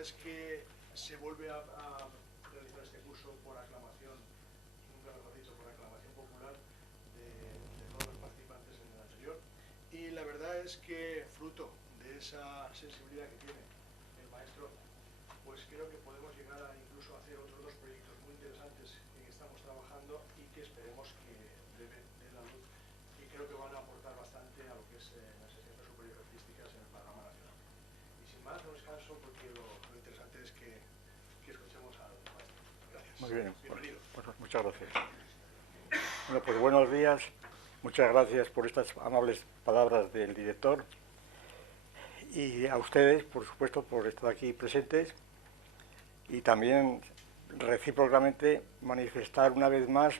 es que se vuelve a realizar este curso por aclamación, nunca mejor dicho, por aclamación popular de todos los participantes en el anterior. Y la verdad es que, fruto de esa sensibilidad que tiene el maestro, pues creo que podemos llegar a incluso hacer otros dos proyectos muy interesantes en que estamos trabajando y que esperemos que den la luz, y creo que van a aportar bastante a lo que es las enseñanzas superiores artísticas en el panorama nacional. Y sin más, no descanso porque lo interesante es que escuchemos al maestro. Gracias. Muy bien. Bienvenido. Pues muchas gracias. Bueno, pues buenos días. Muchas gracias por estas amables palabras del director. Y a ustedes, por supuesto, por estar aquí presentes. Y también recíprocamente manifestar una vez más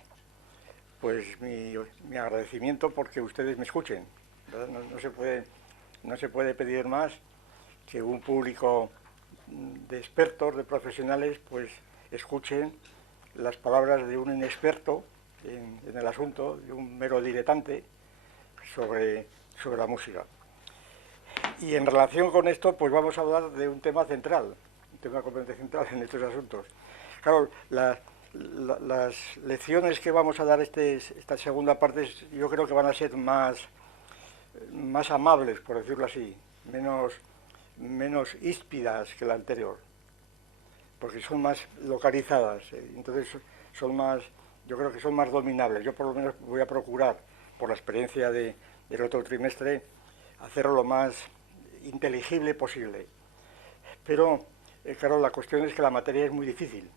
pues mi agradecimiento porque ustedes me escuchen. No se puede pedir más que un público de expertos, de profesionales, pues escuchen las palabras de un inexperto en el asunto, de un mero diletante sobre la música. Y en relación con esto, pues vamos a hablar de un tema central, un tema completamente central en estos asuntos. Claro, las lecciones que vamos a dar esta segunda parte, yo creo que van a ser más amables, por decirlo así, menos híspidas que la anterior, porque son más localizadas, entonces yo creo que son más dominables. Yo por lo menos voy a procurar, por la experiencia del otro trimestre, hacerlo lo más inteligible posible. Pero, claro, la cuestión es que la materia es muy difícil,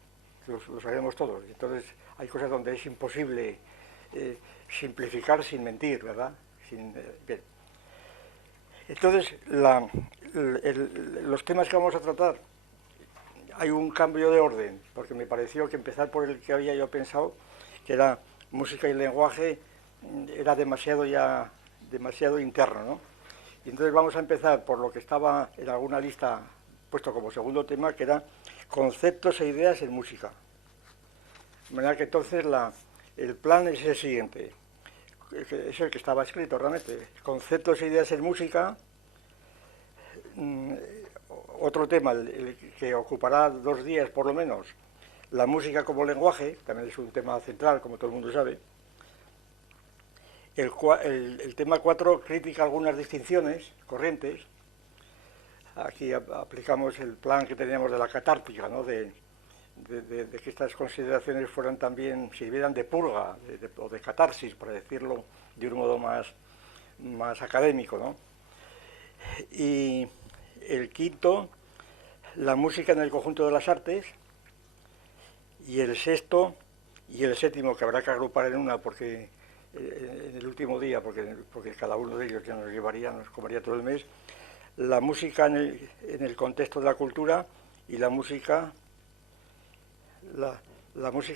lo sabemos todos. Entonces, hay cosas donde es imposible simplificar sin mentir, ¿verdad? Bien. Entonces, los temas que vamos a tratar, hay un cambio de orden, porque me pareció que empezar por el que había yo pensado, que era música y lenguaje, era demasiado interno, ¿no? Y entonces vamos a empezar por lo que estaba en alguna lista puesto como segundo tema, que era conceptos e ideas en música. De manera que entonces el plan es el siguiente, es el que estaba escrito realmente: conceptos e ideas en música. Otro tema, el que ocupará 2 días por lo menos, la música como lenguaje, también es un tema central, como todo el mundo sabe. El tema 4, crítica a algunas distinciones corrientes. Aquí aplicamos el plan que teníamos de la catártica, ¿no? de que estas consideraciones sirvieran de purga o de catarsis, para decirlo de un modo más académico, ¿no? Y el quinto, la música en el conjunto de las artes. Y el sexto y el séptimo, que habrá que agrupar en una, porque en el último día, porque cada uno de ellos ya nos comería todo el mes, la música en el contexto de la cultura, y la música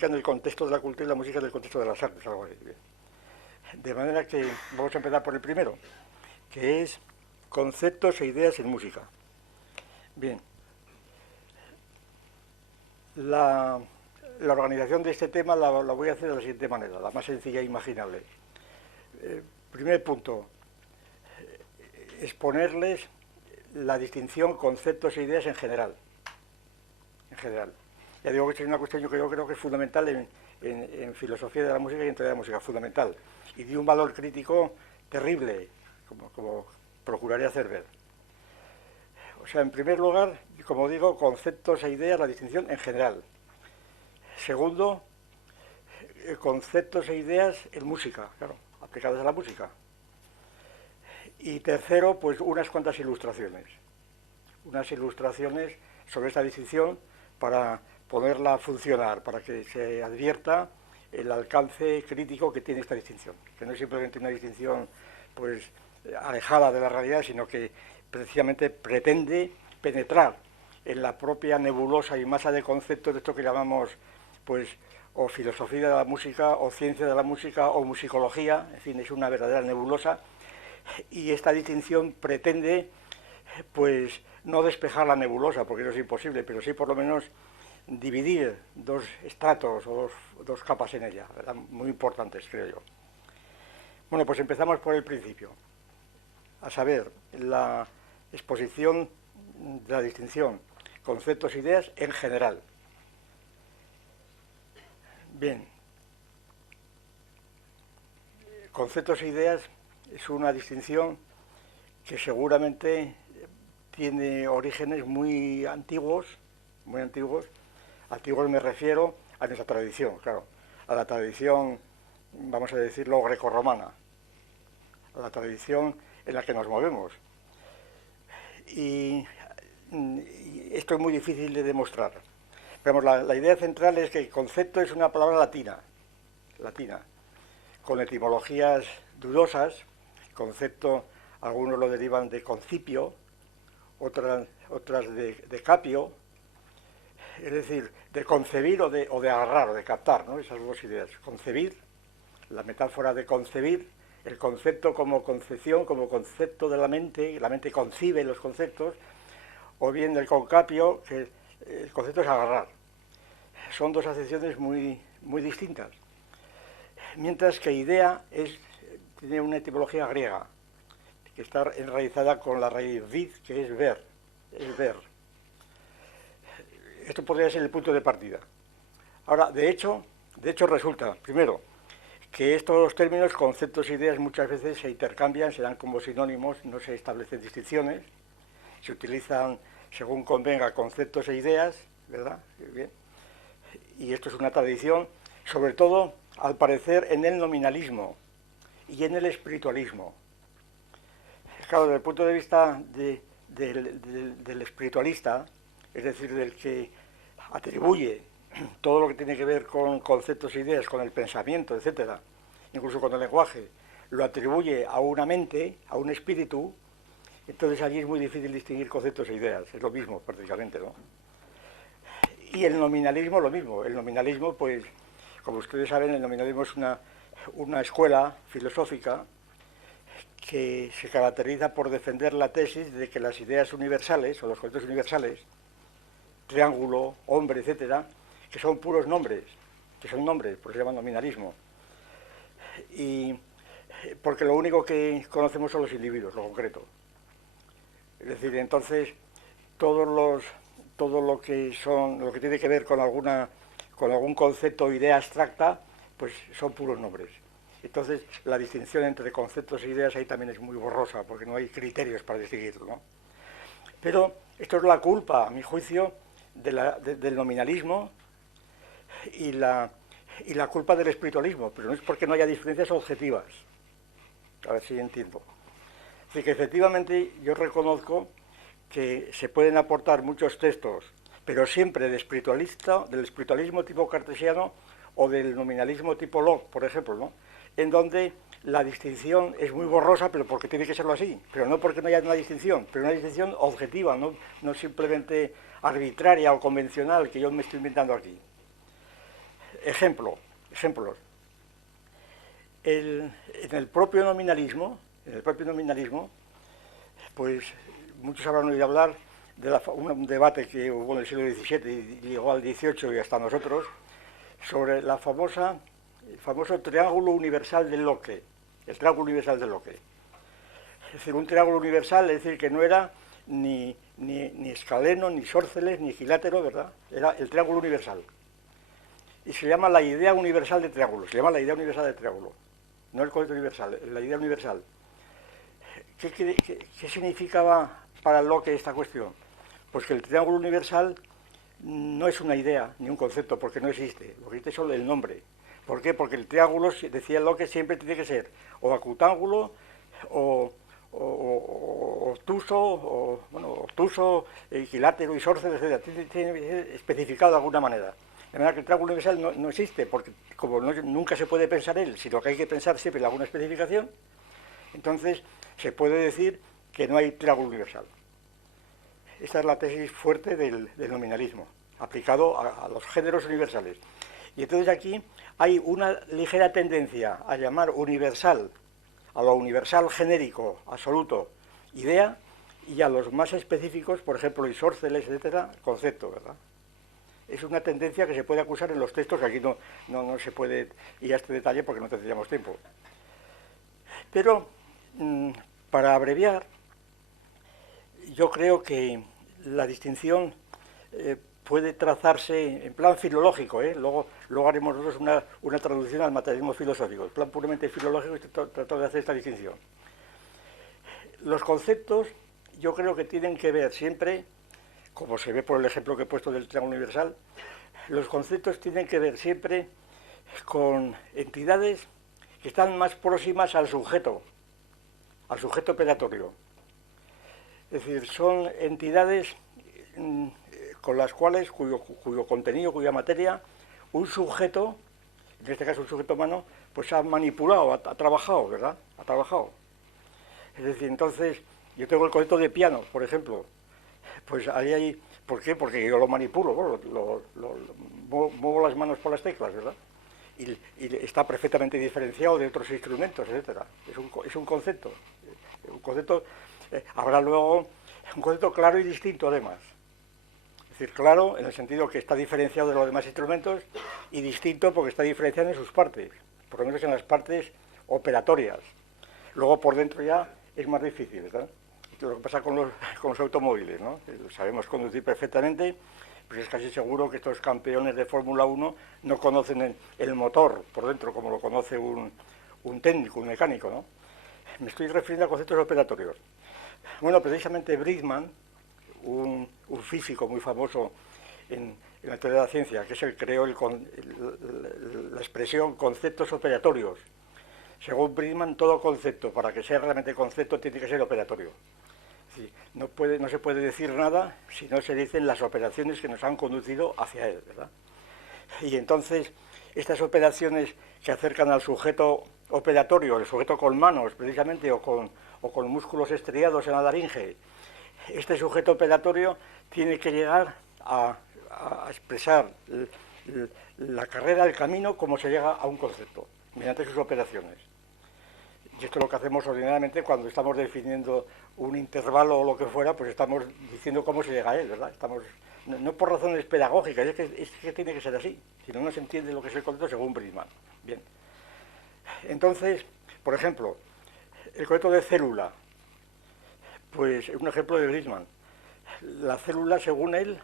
en el contexto de la cultura y la música en el contexto de las artes, algo así. De manera que vamos a empezar por el primero, que es conceptos e ideas en música. Bien. La organización de este tema la voy a hacer de la siguiente manera, la más sencilla e imaginable. Primer punto, exponerles la distinción conceptos e ideas en general. Ya digo que es una cuestión que yo creo que es fundamental en filosofía de la música y en teoría de la música, fundamental, y de un valor crítico terrible, como procuraré hacer ver. O sea, en primer lugar, como digo, conceptos e ideas, la distinción en general. Segundo, conceptos e ideas en música, claro, aplicadas a la música. Y tercero, pues unas cuantas ilustraciones sobre esta distinción para poderla funcionar, para que se advierta el alcance crítico que tiene esta distinción, que no es simplemente una distinción pues alejada de la realidad, sino que precisamente pretende penetrar en la propia nebulosa y masa de conceptos de esto que llamamos pues o filosofía de la música, o ciencia de la música, o musicología. En fin, es una verdadera nebulosa, y esta distinción pretende pues no despejar la nebulosa, porque eso es imposible, pero sí por lo menos dividir 2 estratos o dos capas en ella, ¿verdad? Muy importantes, creo yo. Bueno, pues empezamos por el principio, a saber, la exposición de la distinción conceptos e ideas en general. Bien, conceptos e ideas es una distinción que seguramente tiene orígenes muy antiguos. Antiguos me refiero a nuestra tradición, claro, a la tradición, vamos a decirlo, grecorromana, a la tradición en la que nos movemos. Y esto es muy difícil de demostrar. Pero la idea central es que el concepto es una palabra latina, con etimologías dudosas. Concepto, algunos lo derivan de concipio, otras de capio, es decir, de concebir o de agarrar, o de captar, ¿no? Esas dos ideas. Concebir, la metáfora de concebir, el concepto como concepción, como concepto de la mente concibe los conceptos, o bien el concapio, que el concepto es agarrar. Son dos acepciones muy distintas. Mientras que idea tiene una etimología griega, que está enraizada con la raíz vid, que es ver. Esto podría ser el punto de partida. Ahora, de hecho resulta, primero, que estos términos, conceptos e ideas, muchas veces se intercambian, se dan como sinónimos, no se establecen distinciones, se utilizan según convenga conceptos e ideas, ¿verdad? Bien. Y esto es una tradición, sobre todo, al parecer, en el nominalismo y en el espiritualismo. Claro, desde el punto de vista del espiritualista, es decir, del que atribuye todo lo que tiene que ver con conceptos e ideas, con el pensamiento, etcétera, incluso con el lenguaje, lo atribuye a una mente, a un espíritu, entonces allí es muy difícil distinguir conceptos e ideas, es lo mismo prácticamente, ¿no? Y el nominalismo lo mismo. El nominalismo, pues, como ustedes saben, el nominalismo es una escuela filosófica que se caracteriza por defender la tesis de que las ideas universales, o los conceptos universales, triángulo, hombre, etcétera, que son puros nombres, por eso se llama nominalismo. Y porque lo único que conocemos son los individuos, lo concreto. Es decir, entonces, todo lo que tiene que ver con algún concepto o idea abstracta, pues son puros nombres. Entonces, la distinción entre conceptos e ideas ahí también es muy borrosa, porque no hay criterios para distinguirlo, ¿no? Pero esto es la culpa, a mi juicio, del nominalismo y la culpa del espiritualismo, pero no es porque no haya diferencias objetivas. A ver si entiendo. Así que efectivamente yo reconozco que se pueden aportar muchos textos, pero siempre del espiritualismo tipo cartesiano o del nominalismo tipo Locke, por ejemplo, ¿no? En donde la distinción es muy borrosa, pero porque tiene que serlo así, pero no porque no haya una distinción, pero una distinción objetiva, no simplemente arbitraria o convencional que yo me estoy inventando aquí. Ejemplos. En el propio nominalismo, pues muchos habrán oído hablar de un debate que hubo en el siglo XVII y llegó al XVIII y hasta nosotros, sobre el famoso triángulo universal de Locke, el triángulo universal de Locke. Es decir, un triángulo universal, es decir, que no era ni escaleno, ni isósceles, ni equilátero, ¿verdad? Era el triángulo universal. Y se llama la idea universal de triángulo, no el concepto universal, la idea universal. ¿Qué significaba para Locke esta cuestión? Pues que el triángulo universal no es una idea ni un concepto, porque no existe, lo que existe es solo el nombre. ¿Por qué? Porque el triángulo, decía Locke, siempre tiene que ser o acutángulo o obtuso, equilátero, isósceles, etc. Tiene que ser especificado de alguna manera. De manera que el triángulo universal no existe, porque como nunca se puede pensar él, sino que hay que pensar siempre en alguna especificación, entonces se puede decir que no hay triángulo universal. Esta es la tesis fuerte del nominalismo, aplicado a los géneros universales. Y entonces aquí hay una ligera tendencia a llamar universal, a lo universal genérico, absoluto, idea, y a los más específicos, por ejemplo, isósceles, etcétera, concepto, ¿verdad? Es una tendencia que se puede acusar en los textos, que aquí no se puede ir a este detalle porque no tendríamos tiempo. Pero, para abreviar, yo creo que la distinción puede trazarse en plan filológico, luego haremos nosotros una traducción al materialismo filosófico, en plan puramente filológico, trato de hacer esta distinción. Los conceptos yo creo que tienen que ver siempre, como se ve por el ejemplo que he puesto del triángulo universal, los conceptos tienen que ver siempre con entidades que están más próximas al sujeto operatorio. Es decir, son entidades con las cuales, cuyo contenido, cuya materia, un sujeto, en este caso un sujeto humano, pues ha manipulado, ha trabajado, ¿verdad? Ha trabajado. Es decir, entonces, yo tengo el concepto de piano, por ejemplo, pues ahí hay... ¿Por qué? Porque yo lo manipulo, bueno, muevo las manos por las teclas, ¿verdad? Y está perfectamente diferenciado de otros instrumentos, etcétera. Es un concepto. Habrá luego un concepto claro y distinto, además. Es decir, claro en el sentido que está diferenciado de los demás instrumentos y distinto porque está diferenciado en sus partes, por lo menos en las partes operatorias. Luego por dentro ya es más difícil, ¿verdad? Lo que pasa con los automóviles, ¿no? Sabemos conducir perfectamente, pero es casi seguro que estos campeones de Fórmula 1 no conocen el motor por dentro como lo conoce un técnico, un mecánico, ¿no? Me estoy refiriendo a conceptos operatorios. Bueno, precisamente Bridgman, un físico muy famoso en la teoría de la ciencia, que es el que creó la expresión conceptos operatorios. Según Bridgman, todo concepto, para que sea realmente concepto, tiene que ser operatorio. Es decir, no se puede decir nada si no se dicen las operaciones que nos han conducido hacia él, ¿verdad? Y entonces, estas operaciones que acercan al sujeto operatorio, el sujeto con manos, precisamente, o con músculos estriados en la laringe, este sujeto operatorio tiene que llegar a expresar la carrera, el camino, como se llega a un concepto, mediante sus operaciones. Y esto es lo que hacemos ordinariamente cuando estamos definiendo un intervalo o lo que fuera, pues estamos diciendo cómo se llega a él, ¿verdad? No por razones pedagógicas, es que tiene que ser así, si no, no se entiende lo que es el concepto según Bridgman. Bien. Entonces, por ejemplo, el concepto de célula, pues es un ejemplo de Bridgman. La célula, según él,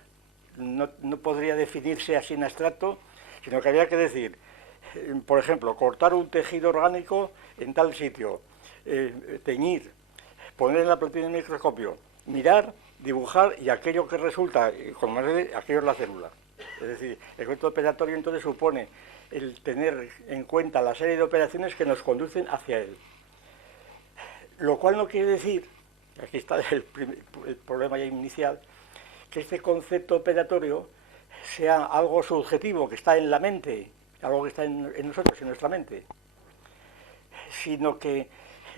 no podría definirse así en abstracto, sino que había que decir, por ejemplo, cortar un tejido orgánico en tal sitio, teñir, poner en la plantilla del microscopio, mirar, dibujar, y aquello que resulta, aquello es la célula. Es decir, el concepto operatorio entonces supone el tener en cuenta la serie de operaciones que nos conducen hacia él. Lo cual no quiere decir, aquí está el problema ya inicial, que este concepto operatorio sea algo subjetivo, que está en la mente, algo que está en nosotros, en nuestra mente, sino que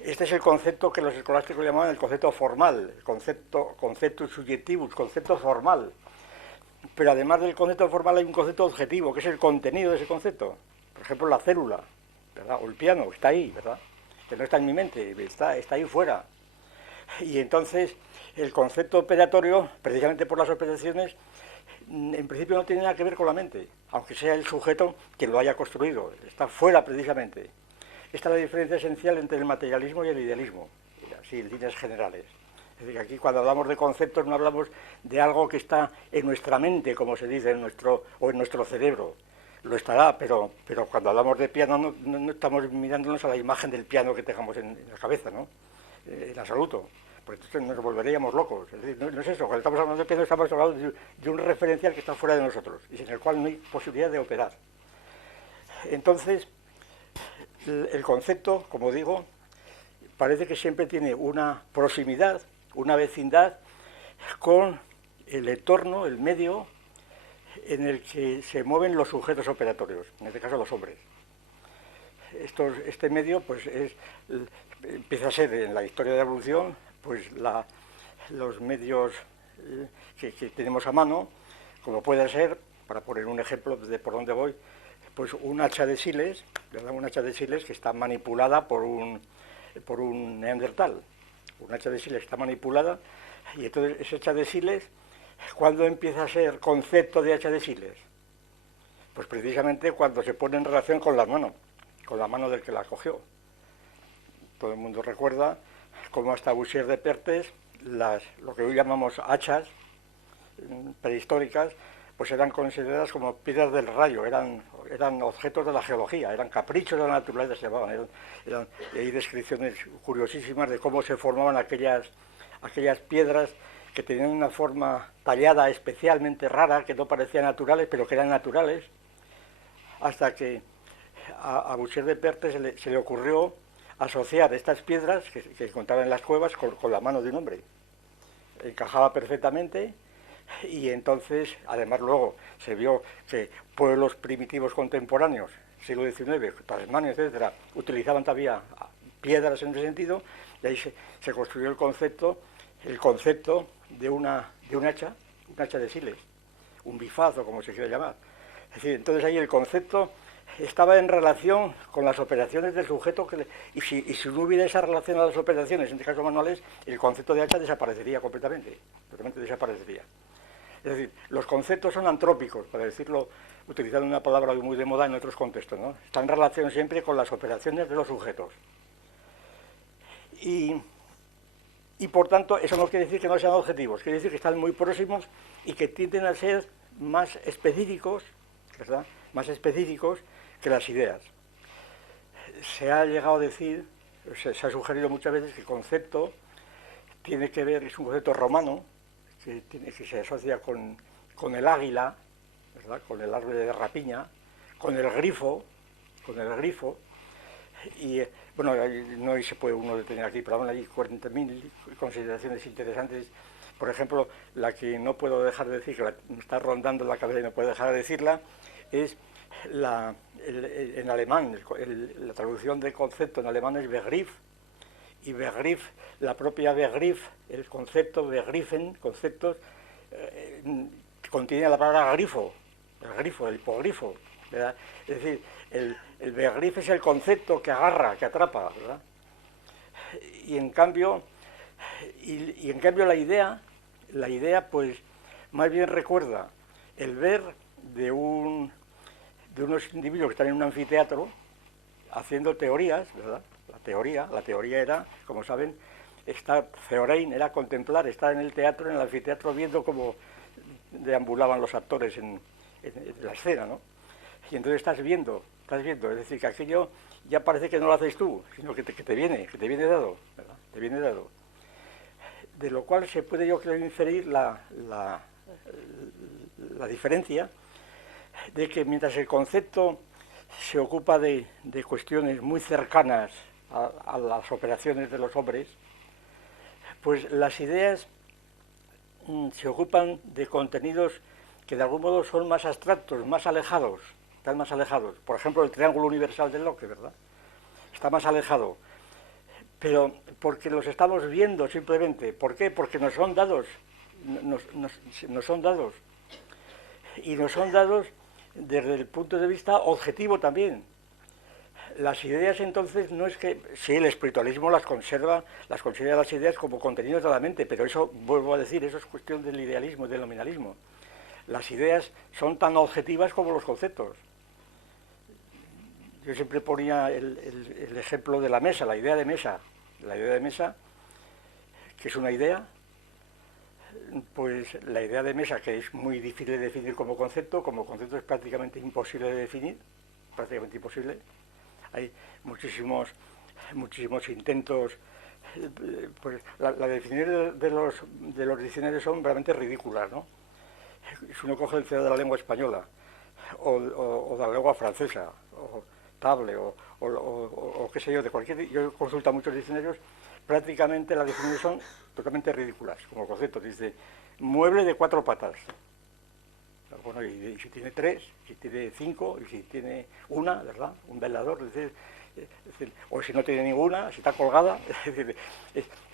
este es el concepto que los escolásticos llamaban el concepto formal, el concepto subjectivus, concepto formal. Pero además del concepto formal hay un concepto objetivo, que es el contenido de ese concepto. Por ejemplo, la célula, ¿verdad? O el piano, está ahí, ¿verdad? Que no está en mi mente, está ahí fuera. Y entonces el concepto operatorio, precisamente por las operaciones, en principio no tiene nada que ver con la mente, aunque sea el sujeto quien lo haya construido, está fuera precisamente. Esta es la diferencia esencial entre el materialismo y el idealismo, así en líneas generales. Es decir, aquí cuando hablamos de conceptos no hablamos de algo que está en nuestra mente, como se dice, en nuestro cerebro. Lo estará, pero cuando hablamos de piano no estamos mirándonos a la imagen del piano que tengamos en la cabeza, ¿no? En absoluto. Porque entonces nos volveríamos locos. Es decir, no es eso, cuando estamos hablando de piano estamos hablando de un referencial que está fuera de nosotros y sin el cual no hay posibilidad de operar. Entonces, el concepto, como digo, parece que siempre tiene una proximidad, una vecindad con el entorno, el medio en el que se mueven los sujetos operatorios, en este caso los hombres. Este medio pues empieza a ser en la historia de la evolución pues los medios que tenemos a mano, como puede ser, para poner un ejemplo de por dónde voy, pues un hacha de siles, ¿verdad? Un hacha de siles que está manipulada por un neandertal. Un hacha de siles está manipulada y entonces ese hacha de siles, ¿cuándo empieza a ser concepto de hacha de siles? Pues precisamente cuando se pone en relación con la mano del que la cogió. Todo el mundo recuerda cómo hasta Boucher de Perthes lo que hoy llamamos hachas, prehistóricas, pues eran consideradas como piedras del rayo, eran objetos de la geología, eran caprichos de la naturaleza, se llamaban, hay descripciones curiosísimas de cómo se formaban aquellas piedras que tenían una forma tallada especialmente rara, que no parecían naturales, pero que eran naturales, hasta que a Boucher de Perthes se le ocurrió asociar estas piedras que se encontraban en las cuevas con la mano de un hombre. Encajaba perfectamente. Y entonces, además luego se vio que pueblos primitivos contemporáneos, siglo XIX, Tasmania, etcétera, utilizaban todavía piedras en ese sentido, y ahí se construyó el concepto de un hacha de siles, un bifazo, como se quiere llamar. Es decir, entonces ahí el concepto estaba en relación con las operaciones del sujeto, y si no hubiera esa relación a las operaciones, en este caso manuales, el concepto de hacha desaparecería completamente, totalmente desaparecería. Es decir, los conceptos son antrópicos, para decirlo, utilizando una palabra muy de moda en otros contextos, ¿no? Están en relación siempre con las operaciones de los sujetos. Y por tanto, eso no quiere decir que no sean objetivos, quiere decir que están muy próximos y que tienden a ser más específicos, ¿verdad?, más específicos que las ideas. Se ha llegado a decir, se ha sugerido muchas veces que el concepto tiene que ver, es un concepto romano, que se asocia con el águila, ¿verdad?, con el árbol de rapiña, con el grifo, y bueno, no se puede uno detener aquí, pero aún hay 40.000 consideraciones interesantes. Por ejemplo, la que no puedo dejar de decir, que me está rondando la cabeza y no puedo dejar de decirla, es en alemán, la traducción del concepto en alemán es Begriff, y Begriff, la propia Begriff, el concepto Begriffen, conceptos, contiene la palabra grifo, el hipogrifo, ¿verdad? Es decir, el Begriff es el concepto que agarra, que atrapa, ¿verdad? Y en cambio la idea pues más bien recuerda el ver de unos individuos que están en un anfiteatro haciendo teorías, ¿verdad? La teoría era, como saben, Theorein era contemplar, estar en el teatro, en el anfiteatro, viendo cómo deambulaban los actores en la escena, ¿no? Y entonces estás viendo, es decir, que aquello ya parece que no lo haces tú, sino que te viene dado, ¿verdad? Te viene dado. De lo cual se puede, yo creo, inferir la diferencia de que mientras el concepto se ocupa de cuestiones muy cercanas a las operaciones de los hombres, pues las ideas se ocupan de contenidos que de algún modo son más abstractos, más alejados, están más alejados. Por ejemplo, el triángulo universal de Locke, ¿verdad? Está más alejado, pero porque los estamos viendo simplemente. ¿Por qué? Porque nos son dados, nos son dados, y nos son dados desde el punto de vista objetivo también. Las ideas, entonces, no es que... Sí, el espiritualismo considera las ideas como contenidos de la mente, pero eso, vuelvo a decir, eso es cuestión del idealismo, del nominalismo. Las ideas son tan objetivas como los conceptos. Yo siempre ponía el ejemplo de la mesa, la idea de mesa, que es una idea, pues la idea de mesa, que es muy difícil de definir como concepto es prácticamente imposible de definir, prácticamente imposible. Hay muchísimos intentos, pues la definición de los diccionarios son realmente ridículas, ¿no? Si uno coge el diccionario de la lengua española, o de la lengua francesa, o Table, o qué sé yo, yo consulto muchos diccionarios, prácticamente las definiciones son totalmente ridículas, como concepto. Dice, mueble de 4 patas. Bueno, y si tiene 3, si tiene 5, y si tiene una, ¿verdad? Un velador, es decir, o si no tiene ninguna, si está colgada. Es decir,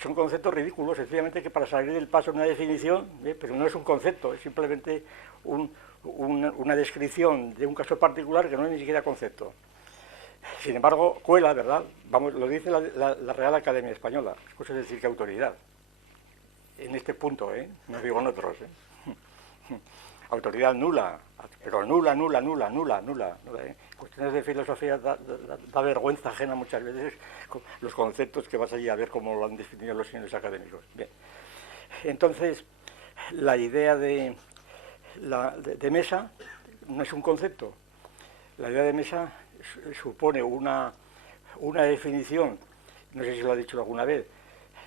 son conceptos ridículos, sencillamente, que para salir del paso en una definición, pero no es un concepto, es simplemente una descripción de un caso particular que no es ni siquiera concepto. Sin embargo, cuela, ¿verdad? Vamos, lo dice la Real Academia Española, es cosa de decir que autoridad. En este punto, no digo en otros, autoridad nula, pero nula. Cuestiones de filosofía da vergüenza ajena muchas veces los conceptos que vas allí a ver cómo lo han definido los señores académicos. Bien. Entonces, la idea de mesa no es un concepto. La idea de mesa supone una definición, no sé si lo he dicho alguna vez,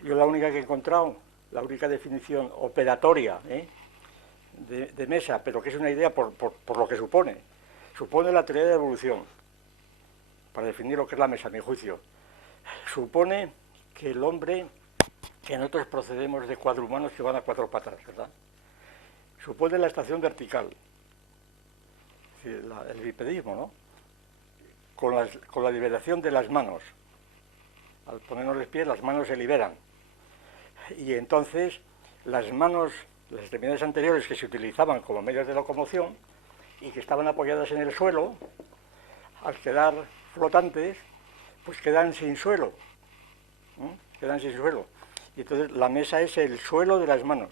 yo la única que he encontrado, la única definición operatoria de mesa, pero que es una idea por lo que supone la teoría de la evolución, para definir lo que es la mesa, a mi juicio. Supone que el hombre, que nosotros procedemos de cuadrumanos que van a 4 patas, ¿verdad? Supone la estación vertical, es decir, el bipedismo, ¿no? Con la liberación de las manos. Al ponernos de pie, las manos se liberan. Y entonces, las manos, las extremidades anteriores que se utilizaban como medios de locomoción y que estaban apoyadas en el suelo, al quedar flotantes, pues quedan sin suelo. Quedan sin suelo. Y entonces la mesa es el suelo de las manos.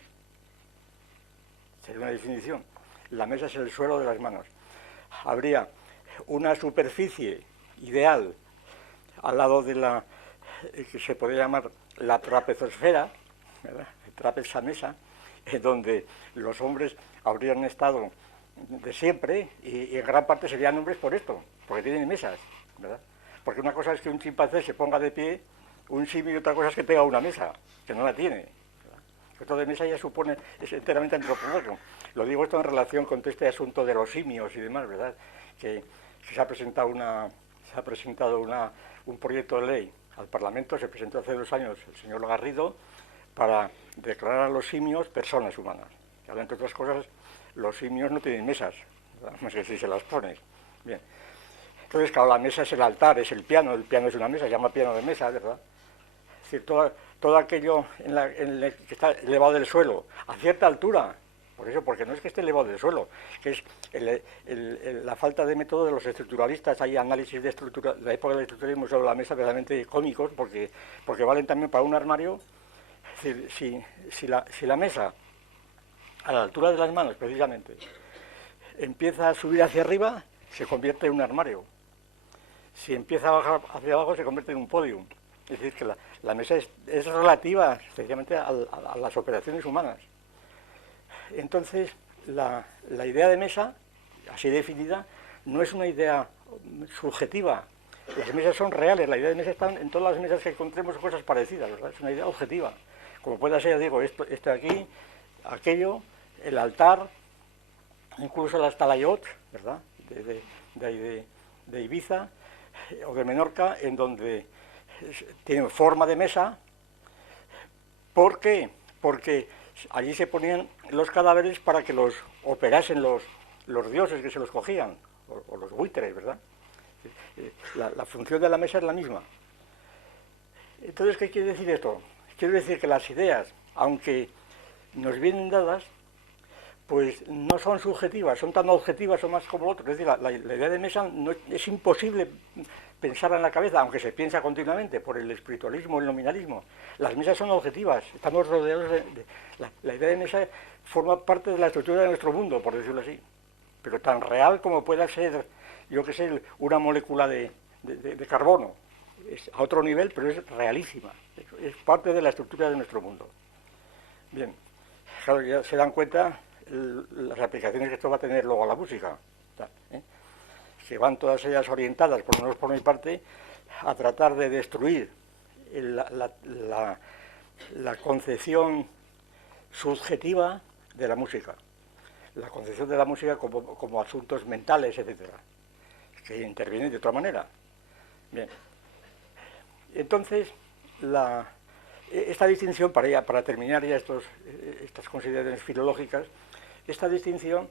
Sería una definición. La mesa es el suelo de las manos. Habría una superficie ideal al lado de la que se podría llamar la trapezosfera, ¿verdad? Trapeza mesa, en donde los hombres habrían estado de siempre y en gran parte serían hombres por esto, porque tienen mesas, ¿verdad? Porque una cosa es que un chimpancé se ponga de pie, un simio, y otra cosa es que tenga una mesa, que no la tiene, ¿verdad? Esto de mesa ya supone, es enteramente antropológico. Lo digo esto en relación con este asunto de los simios y demás, ¿verdad? Que se ha presentado un proyecto de ley al Parlamento, se presentó hace 2 años el señor Garrido, para declarar a los simios personas humanas. Que ahora, entre otras cosas, los simios no tienen mesas, ¿verdad? Más que si se las pones. Bien. Entonces, claro, la mesa es el altar, es el piano es una mesa, se llama piano de mesa, ¿verdad? Es decir, todo aquello que está elevado del suelo, a cierta altura. Por eso, porque no es que esté elevado del suelo, que es la falta de método de los estructuralistas. Hay análisis de la época del estructuralismo sobre la mesa verdaderamente cómicos, porque valen también para un armario. Es decir, si la mesa, a la altura de las manos precisamente, empieza a subir hacia arriba, se convierte en un armario. Si empieza a bajar hacia abajo, se convierte en un podium. Es decir, que la mesa es relativa, sencillamente, a las operaciones humanas. Entonces, la idea de mesa, así definida, no es una idea subjetiva. Las mesas son reales, la idea de mesa está en todas las mesas que encontremos cosas parecidas, ¿verdad? Es una idea objetiva. Como pueda ser, digo, esto de aquí, aquello, el altar, incluso las talayot, ¿verdad? De Ibiza o de Menorca, en donde tienen forma de mesa. ¿Por qué? Porque allí se ponían los cadáveres para que los operasen los dioses que se los cogían, o los buitres, ¿verdad? La función de la mesa es la misma. Entonces, ¿qué quiere decir esto? Quiere decir que las ideas, aunque nos vienen dadas, pues no son subjetivas, son tan objetivas o más como otros. Es decir, la idea de mesa es imposible pensarla en la cabeza, aunque se piensa continuamente por el espiritualismo, el nominalismo. Las mesas son objetivas, estamos rodeados la idea de mesa forma parte de la estructura de nuestro mundo, por decirlo así, pero tan real como pueda ser, yo qué sé, una molécula de carbono. Es a otro nivel, pero es realísima, es parte de la estructura de nuestro mundo. Bien, claro, ya se dan cuenta las aplicaciones que esto va a tener luego a la música, que van todas ellas orientadas, por lo menos por mi parte, a tratar de destruir la concepción subjetiva de la música, la concepción de la música como asuntos mentales, etcétera, que intervienen de otra manera. Bien. Entonces, esta distinción, para terminar ya estas consideraciones filológicas, esta distinción,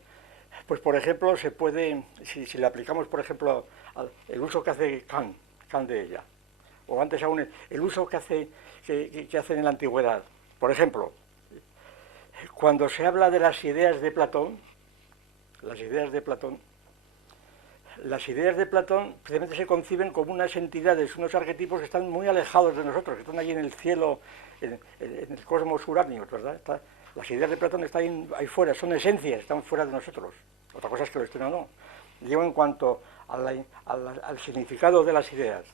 pues por ejemplo, se puede, si le aplicamos, por ejemplo, el uso que hace Kant de ella, o antes aún el uso que hacen en la antigüedad. Por ejemplo, cuando se habla de las ideas de Platón precisamente se conciben como unas entidades, unos arquetipos que están muy alejados de nosotros, que están allí en el cielo, en el cosmos uráneos, ¿verdad? Las ideas de Platón están ahí fuera, son esencias, están fuera de nosotros. Otra cosa es que lo estén o no. Digo en cuanto al significado de las ideas,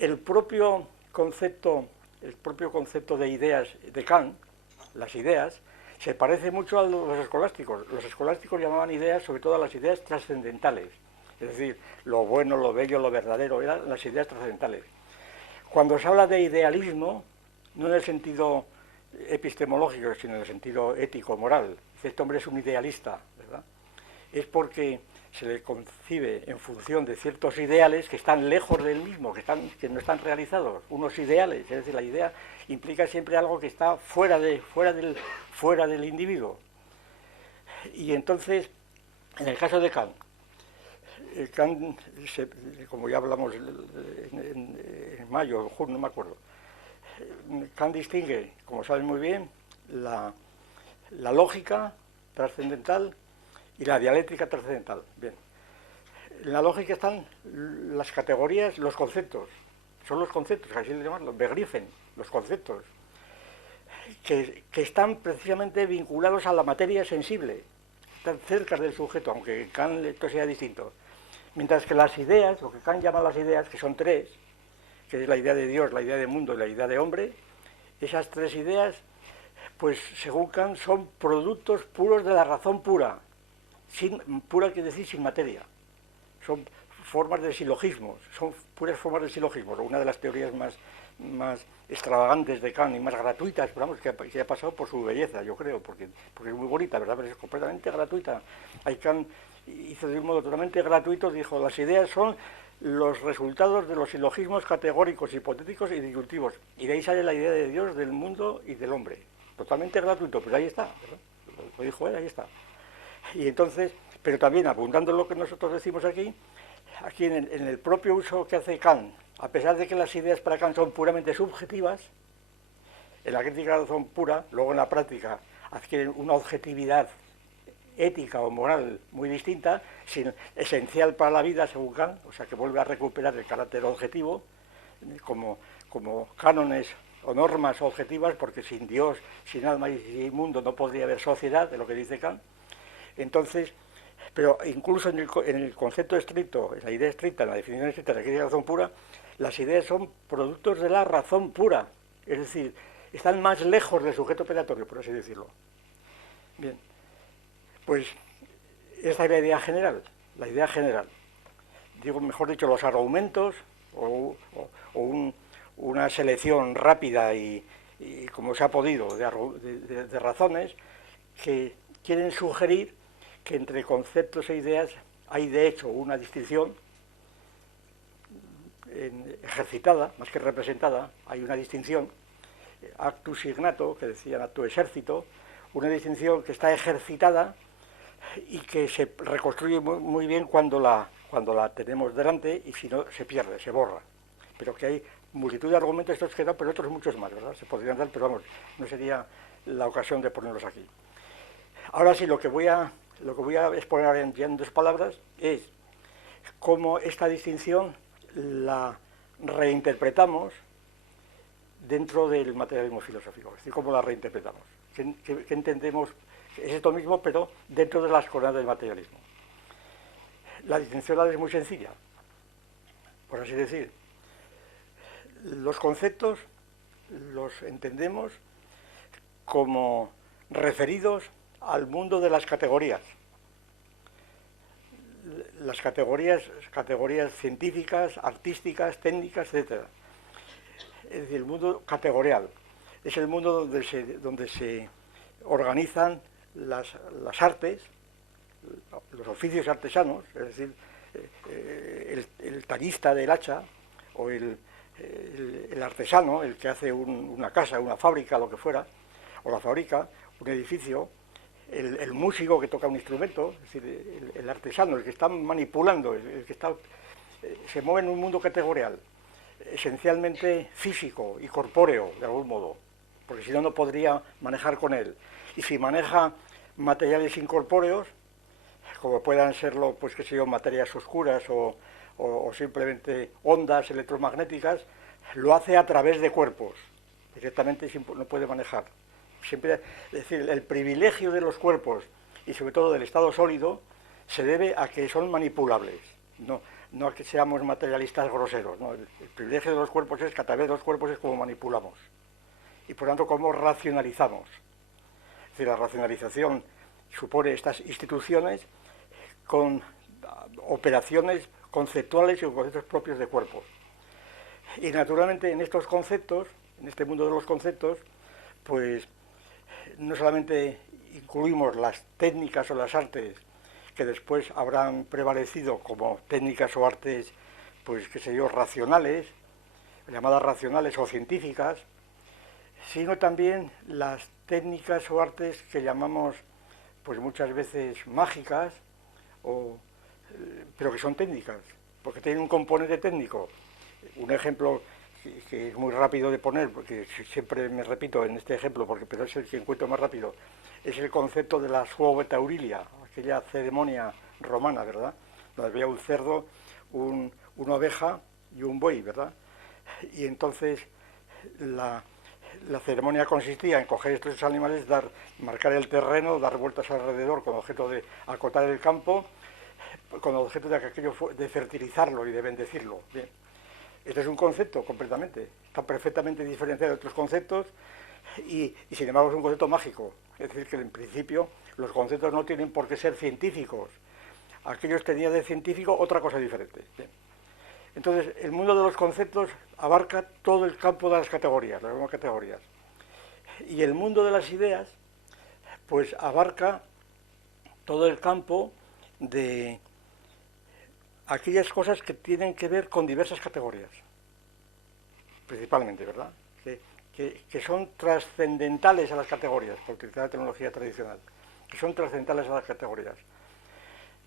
el propio concepto de ideas de Kant las ideas, se parece mucho a los escolásticos. Los escolásticos llamaban ideas sobre todo a las ideas trascendentales, es decir, lo bueno, lo bello, lo verdadero, eran las ideas trascendentales. Cuando se habla de idealismo, no en el sentido epistemológico, sino en el sentido ético, moral, este hombre es un idealista, ¿verdad? Es porque se le concibe en función de ciertos ideales que están lejos del mismo, que no están realizados, unos ideales, es decir, la idea implica siempre algo que está fuera del individuo. Y entonces, en el caso de Kant, como ya hablamos en mayo, en junio, no me acuerdo, Kant distingue, como saben muy bien, la lógica trascendental y la dialéctica trascendental. Bien. En la lógica están las categorías, los conceptos. Son los conceptos, así le llaman, los Begriffen, los conceptos, que están precisamente vinculados a la materia sensible, están cerca del sujeto, aunque en Kant esto sea distinto. Mientras que las ideas, lo que Kant llama las ideas, que son tres, que es la idea de Dios, la idea de mundo y la idea de hombre, esas tres ideas, pues según Kant, son productos puros de la razón pura. Pura quiere decir sin materia. Son formas de silogismos, son puras formas de silogismos. Una de las teorías más extravagantes de Kant y más gratuitas, pero vamos, que ha pasado por su belleza, yo creo, porque es muy bonita, ¿verdad? Pero es completamente gratuita. Kant hizo de un modo totalmente gratuito, dijo, las ideas son los resultados de los silogismos categóricos, hipotéticos y disyuntivos. Y de ahí sale la idea de Dios, del mundo y del hombre. Totalmente gratuito, pero ahí está, ¿verdad? Lo dijo él, ahí está. Y entonces, pero también apuntando lo que nosotros decimos aquí en el propio uso que hace Kant, a pesar de que las ideas para Kant son puramente subjetivas, en la crítica de la razón pura, luego en la práctica adquieren una objetividad ética o moral muy distinta, esencial para la vida según Kant, o sea que vuelve a recuperar el carácter objetivo, como cánones o normas objetivas, porque sin Dios, sin alma y sin mundo no podría haber sociedad, de lo que dice Kant. Entonces, pero incluso en el concepto estricto, en la idea estricta, en la definición estricta de la crítica de la razón pura, las ideas son productos de la razón pura, es decir, están más lejos del sujeto operatorio, por así decirlo. Bien, pues esta es la idea general, digo, mejor dicho, los argumentos o una selección rápida y como se ha podido de razones que quieren sugerir que entre conceptos e ideas hay de hecho una distinción ejercitada, más que representada, hay una distinción, actus signato, que decían actu exército, una distinción que está ejercitada y que se reconstruye muy bien cuando la tenemos delante, y si no se pierde, se borra. Pero que hay multitud de argumentos, estos que dan, pero otros muchos más, ¿verdad? Se podrían dar, pero vamos, no sería la ocasión de ponerlos aquí. Ahora sí, lo que voy a exponer en dos palabras es cómo esta distinción la reinterpretamos dentro del materialismo filosófico, es decir, cómo la reinterpretamos, qué entendemos, es esto mismo, pero dentro de las coordenadas del materialismo. La distinción es muy sencilla, por así decir. Los conceptos los entendemos como referidos al mundo de las categorías. Las categorías científicas, artísticas, técnicas, etc. Es decir, el mundo categorial. Es el mundo donde se organizan las artes, los oficios artesanos, es decir, el tallista del hacha o el artesano, el que hace una casa, una fábrica, lo que fuera, o la fabrica, un edificio, el músico que toca un instrumento, es decir, el artesano, el que está manipulando, el que se mueve en un mundo categorial, esencialmente físico y corpóreo, de algún modo, porque si no, no podría manejar con él. Y si maneja materiales incorpóreos, como puedan serlo, pues qué sé yo, materias oscuras o simplemente ondas electromagnéticas, lo hace a través de cuerpos, directamente no puede manejar. Siempre, es decir, el privilegio de los cuerpos y sobre todo del estado sólido se debe a que son manipulables, no a que seamos materialistas groseros, ¿no? El privilegio de los cuerpos es que a través de los cuerpos es como manipulamos y por tanto como racionalizamos. decir, la racionalización supone estas instituciones con operaciones conceptuales y conceptos propios de cuerpos. Y naturalmente en estos conceptos, en este mundo de los conceptos, pues no solamente incluimos las técnicas o las artes que después habrán prevalecido como técnicas o artes, pues qué sé yo, racionales, llamadas racionales o científicas, sino también las técnicas o artes que llamamos pues muchas veces mágicas, pero que son técnicas, porque tienen un componente técnico. Un ejemplo que es muy rápido de poner, porque siempre me repito en este ejemplo, pero es el que encuentro más rápido, es el concepto de la suaveta aurilia, aquella ceremonia romana, ¿verdad? Donde había un cerdo, una oveja y un buey, ¿verdad? Y entonces la ceremonia consistía en coger estos dos animales, marcar el terreno, dar vueltas alrededor con objeto de acotar el campo, con objeto de que aquello de fertilizarlo y de bendecirlo. Bien. Este es un concepto completamente, está perfectamente diferenciado de otros conceptos y sin embargo es un concepto mágico. Es decir, que en principio los conceptos no tienen por qué ser científicos. Aquellos tenían de científico otra cosa diferente. Bien. Entonces, el mundo de los conceptos abarca todo el campo de las categorías, las mismas categorías. Y el mundo de las ideas, pues abarca todo el campo de aquellas cosas que tienen que ver con diversas categorías, principalmente, ¿verdad? Que son trascendentales a las categorías, por utilizar la tecnología tradicional, que son trascendentales a las categorías.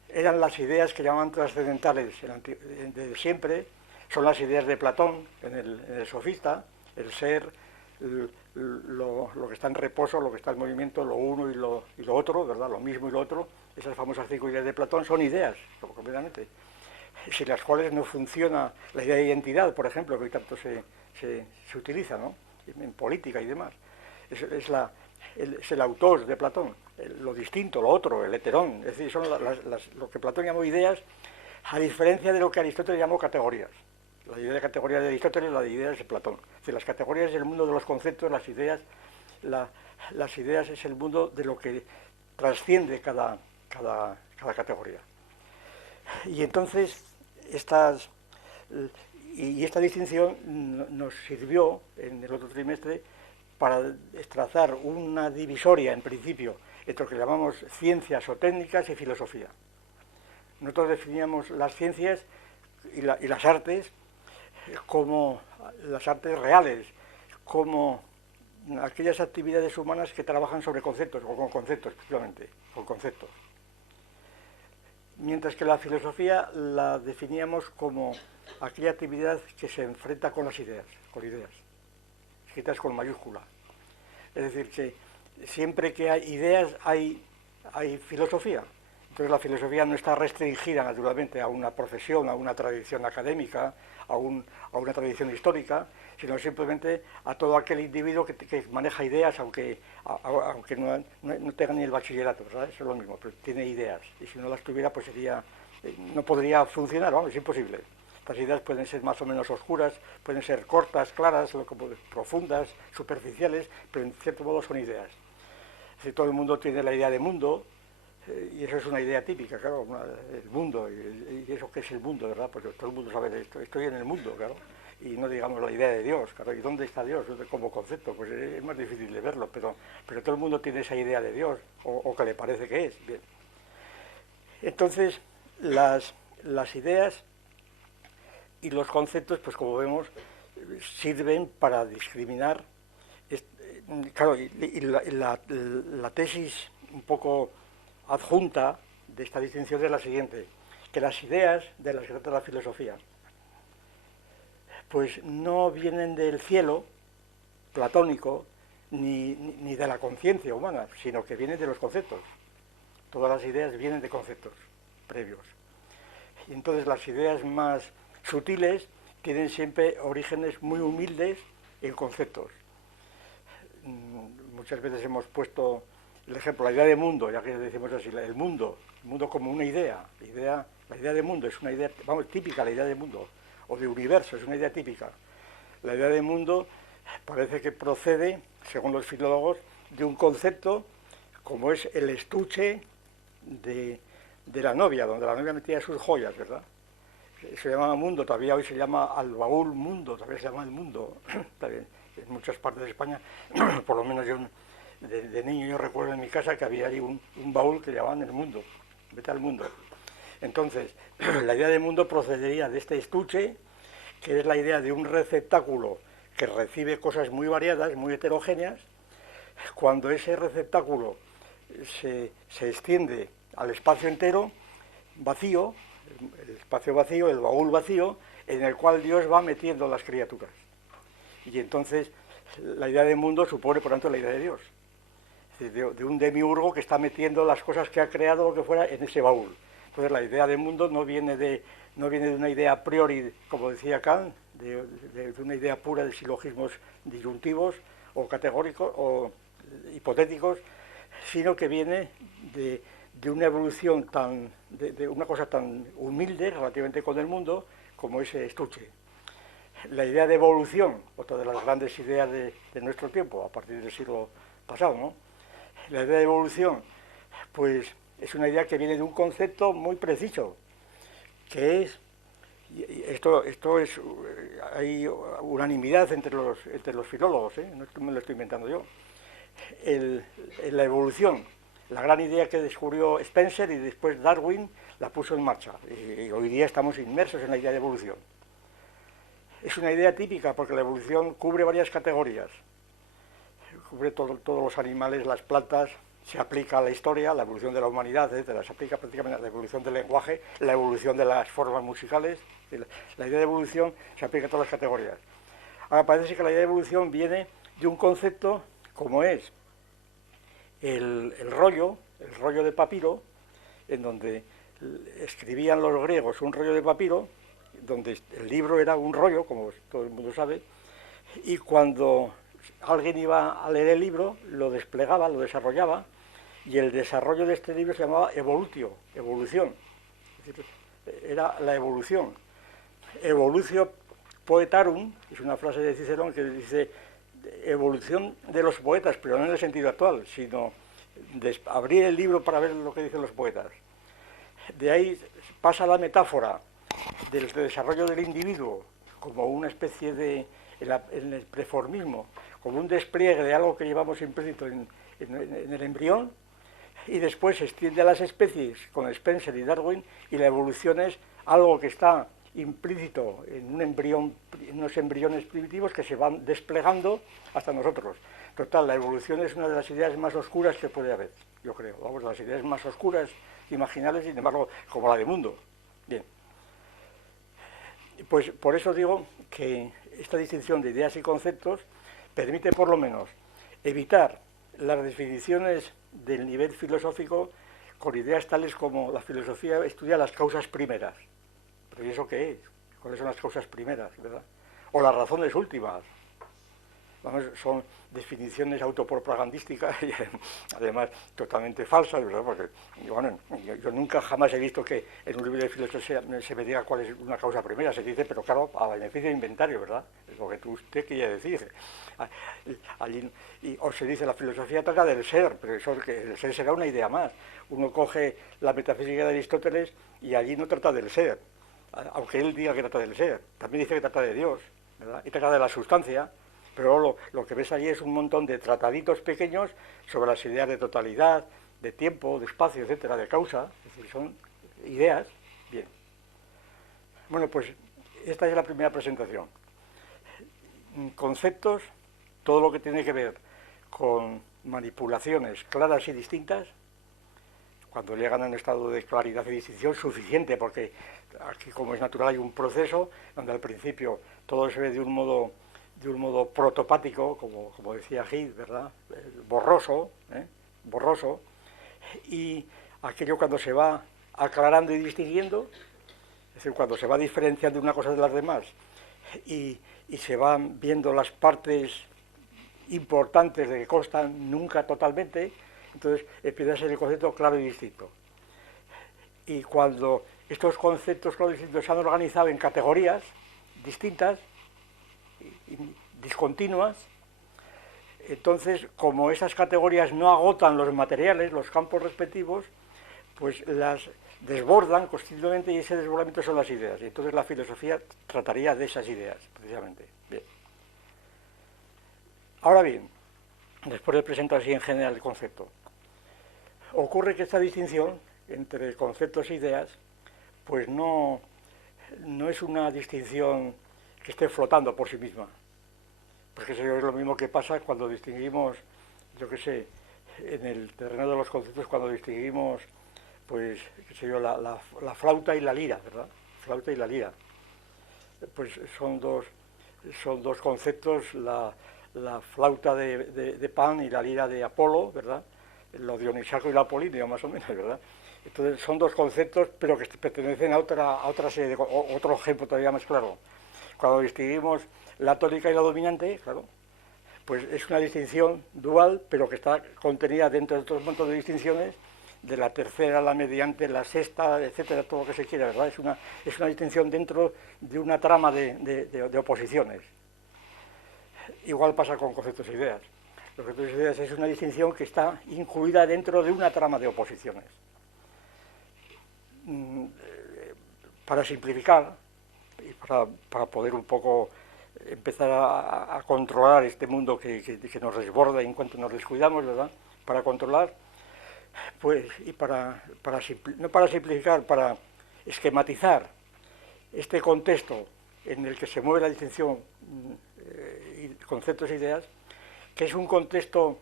Eran las ideas que llamaban trascendentales de siempre, son las ideas de Platón en el Sofista, el ser, lo que está en reposo, lo que está en movimiento, lo uno y lo otro, ¿verdad? Lo mismo y lo otro. Esas famosas 5 ideas de Platón son ideas, completamente, sin las cuales no funciona la idea de identidad, por ejemplo, que hoy tanto se utiliza, ¿no? En política y demás. Es el autor de Platón, lo distinto, lo otro, el heterón. Es decir, son lo que Platón llamó ideas, a diferencia de lo que Aristóteles llamó categorías. La idea de categoría de Aristóteles y la de ideas de Platón. Es decir, las categorías es el mundo de los conceptos, las ideas es el mundo de lo que trasciende cada categoría. Y entonces esta distinción nos sirvió en el otro trimestre para trazar una divisoria, en principio, entre lo que llamamos ciencias o técnicas y filosofía. Nosotros definíamos las ciencias y las artes como las artes reales, como aquellas actividades humanas que trabajan sobre conceptos, o con conceptos, especialmente, con conceptos. Mientras que la filosofía la definíamos como aquella actividad que se enfrenta con las ideas, escritas con mayúscula. Es decir, que siempre que hay ideas hay filosofía. Entonces la filosofía no está restringida naturalmente a una profesión, a una tradición académica, a una tradición histórica, sino simplemente a todo aquel individuo que maneja ideas, aunque no tenga ni el bachillerato, ¿verdad? Eso es lo mismo, pero tiene ideas, y si no las tuviera, pues no podría funcionar, vamos, es imposible. Estas ideas pueden ser más o menos oscuras, pueden ser cortas, claras, profundas, superficiales, pero en cierto modo son ideas. Es decir, todo el mundo tiene la idea de mundo, y eso es una idea típica, claro, el mundo, y eso que es el mundo, ¿verdad? Porque todo el mundo sabe esto, estoy en el mundo, claro, y no digamos la idea de Dios, claro, ¿y dónde está Dios como concepto? Pues es más difícil de verlo, pero todo el mundo tiene esa idea de Dios, o que le parece que es, bien. Entonces, las ideas y los conceptos, pues como vemos, sirven para discriminar, claro, y la tesis un poco adjunta de esta distinción es la siguiente, que las ideas de las que trata la filosofía pues no vienen del cielo platónico ni de la conciencia humana, sino que vienen de los conceptos. Todas las ideas vienen de conceptos previos. Y entonces las ideas más sutiles tienen siempre orígenes muy humildes en conceptos. Muchas veces hemos puesto el ejemplo, la idea de mundo, ya que decimos así, el mundo como una idea. La idea de mundo es una idea, vamos, típica, la idea de mundo, o de universo, es una idea típica. La idea de mundo parece que procede, según los filólogos, de un concepto como es el estuche de la novia, donde la novia metía sus joyas, ¿verdad? Se llamaba mundo, todavía hoy se llama albaúl mundo, todavía se llama el mundo, también en muchas partes de España, por lo menos yo de niño yo recuerdo en mi casa que había ahí un baúl que llamaban el mundo, vete al mundo. Entonces, la idea de mundo procedería de este estuche, que es la idea de un receptáculo que recibe cosas muy variadas, muy heterogéneas. Cuando ese receptáculo se extiende al espacio entero, vacío, el espacio vacío, el baúl vacío, en el cual Dios va metiendo las criaturas. Y entonces la idea de mundo supone, por tanto, la idea de Dios. Es decir, de un demiurgo que está metiendo las cosas que ha creado, lo que fuera, en ese baúl. Entonces la idea de mundo no viene de una idea a priori, como decía Kant, de una idea pura de silogismos disyuntivos o categóricos o hipotéticos, sino que viene de una evolución de una cosa tan humilde relativamente con el mundo como ese estuche. La idea de evolución, otra de las grandes ideas de nuestro tiempo, a partir del siglo pasado, ¿no? La idea de evolución, pues es una idea que viene de un concepto muy preciso, que es, esto es, hay unanimidad entre los filólogos, no me lo estoy inventando yo, la evolución, la gran idea que descubrió Spencer y después Darwin la puso en marcha, y hoy día estamos inmersos en la idea de evolución. Es una idea típica porque la evolución cubre varias categorías, cubre todos los animales, las plantas, se aplica a la historia, la evolución de la humanidad, etc. Se aplica prácticamente a la evolución del lenguaje, la evolución de las formas musicales. La idea de evolución se aplica a todas las categorías. Ahora parece que la idea de evolución viene de un concepto como es el rollo de papiro, en donde escribían los griegos un rollo de papiro, donde el libro era un rollo, como todo el mundo sabe, y cuando alguien iba a leer el libro, lo desplegaba, lo desarrollaba, y el desarrollo de este libro se llamaba evolutio, evolución. Es decir, era la evolución. Evolutio poetarum, es una frase de Cicerón que dice evolución de los poetas, pero no en el sentido actual, sino abrir el libro para ver lo que dicen los poetas. De ahí pasa la metáfora del desarrollo del individuo como una especie de, en el preformismo, como un despliegue de algo que llevamos implícito en el embrión, y después se extiende a las especies con Spencer y Darwin, y la evolución es algo que está implícito en un embrión, en unos embriones primitivos que se van desplegando hasta nosotros. Total, la evolución es una de las ideas más oscuras que puede haber, yo creo. Vamos, las ideas más oscuras, imaginables, sin embargo, como la de mundo. Bien. Pues por eso digo que esta distinción de ideas y conceptos permite por lo menos evitar las definiciones del nivel filosófico con ideas tales como la filosofía estudia las causas primeras. ¿Pero ¿y eso qué es? ¿Cuáles son las causas primeras, verdad? O las razones últimas. Vamos, son definiciones autopropagandísticas y además totalmente falsas, ¿verdad? Porque bueno, yo nunca jamás he visto que en un libro de filosofía se me diga cuál es una causa primera. Se dice, pero claro, a beneficio de inventario, ¿verdad? Es lo que usted quería decir. O se dice, la filosofía trata del ser, pero eso, que el ser será una idea más. Uno coge la metafísica de Aristóteles y allí no trata del ser, aunque él diga que trata del ser. También dice que trata de Dios, ¿verdad? Y trata de la sustancia. Pero lo que ves allí es un montón de trataditos pequeños sobre las ideas de totalidad, de tiempo, de espacio, etcétera, de causa. Es decir, son ideas. Bien. Bueno, pues esta es la primera presentación. Conceptos, todo lo que tiene que ver con manipulaciones claras y distintas, cuando llegan a un estado de claridad y distinción suficiente, porque aquí, como es natural, hay un proceso donde al principio todo se ve de un modo protopático, como decía Gide, ¿verdad? Borroso, y aquello cuando se va aclarando y distinguiendo, es decir, cuando se va diferenciando una cosa de las demás y se van viendo las partes importantes de que constan nunca totalmente, entonces empieza a ser el concepto claro y distinto. Y cuando estos conceptos claros y distintos se han organizado en categorías distintas, discontinuas, Entonces, como esas categorías no agotan los materiales, los campos respectivos, pues las desbordan constantemente y ese desbordamiento son las ideas. Y entonces la filosofía trataría de esas ideas, precisamente. Bien. Ahora bien, después de presentar así en general el concepto, ocurre que esta distinción entre conceptos e ideas, pues no es una distinción que esté flotando por sí misma. Porque eso es lo mismo que pasa cuando distinguimos, yo qué sé, en el terreno de los conceptos, cuando distinguimos, pues, qué sé yo, la flauta y la lira, ¿verdad? Flauta y la lira. Pues son dos conceptos, la flauta de Pan y la lira de Apolo, ¿verdad? Lo dionisiaco y lo apolíneo, más o menos, ¿verdad? Entonces son dos conceptos, pero que pertenecen a otra serie, otro ejemplo todavía más claro. Cuando distinguimos la tónica y la dominante, claro, pues es una distinción dual, pero que está contenida dentro de otros montones de distinciones, de la tercera, la mediante, la sexta, etcétera, todo lo que se quiera, ¿verdad? Es una distinción dentro de una trama de oposiciones. Igual pasa con conceptos e ideas. Los conceptos e ideas es una distinción que está incluida dentro de una trama de oposiciones. Para simplificar, y para poder un poco empezar a controlar este mundo que nos desborda en cuanto nos descuidamos, ¿verdad? Para controlar, pues, y no para simplificar, para esquematizar este contexto en el que se mueve la distinción conceptos e ideas, que es un contexto,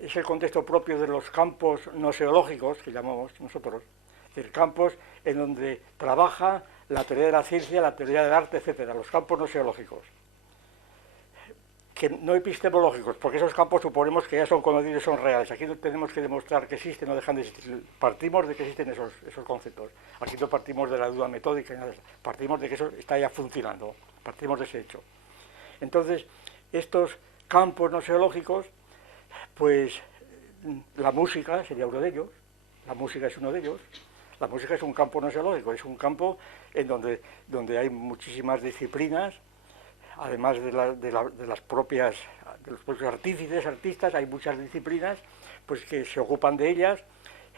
es el contexto propio de los campos noseológicos, que llamamos nosotros, es decir, campos en donde trabaja la teoría de la ciencia, la teoría del arte, etcétera, los campos noseológicos, que no epistemológicos, porque esos campos suponemos que ya son conocidos y son reales. Aquí no tenemos que demostrar que existen o dejan de existir. Partimos de que existen esos conceptos. Aquí no partimos de la duda metódica, partimos de que eso está ya funcionando, partimos de ese hecho. Entonces, estos campos noseológicos, pues la música sería uno de ellos, la música es uno de ellos. La música es un campo noseológico, es un campo en donde hay muchísimas disciplinas, además de los propios artífices, artistas, hay muchas disciplinas pues, que se ocupan de ellas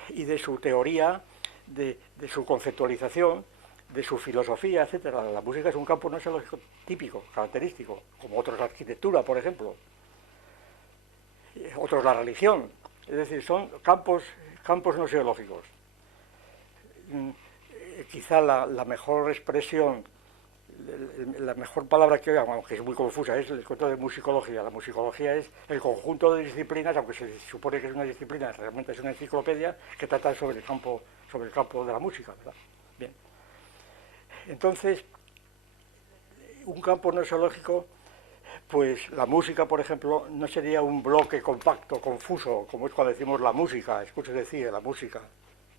y de su teoría, de su conceptualización, de su filosofía, etcétera. La música es un campo noseológico típico, característico, como otros la arquitectura, por ejemplo, otros la religión, es decir, son campos noseológicos. Quizá la mejor expresión, la mejor palabra que oiga, aunque es muy confusa, es el concepto de musicología. La musicología es el conjunto de disciplinas, aunque se supone que es una disciplina, realmente es una enciclopedia que trata sobre el campo de la música, ¿verdad? Bien. Entonces, un campo noseológico, pues la música, por ejemplo, no sería un bloque compacto, confuso, como es cuando decimos la música, escucho decir la música.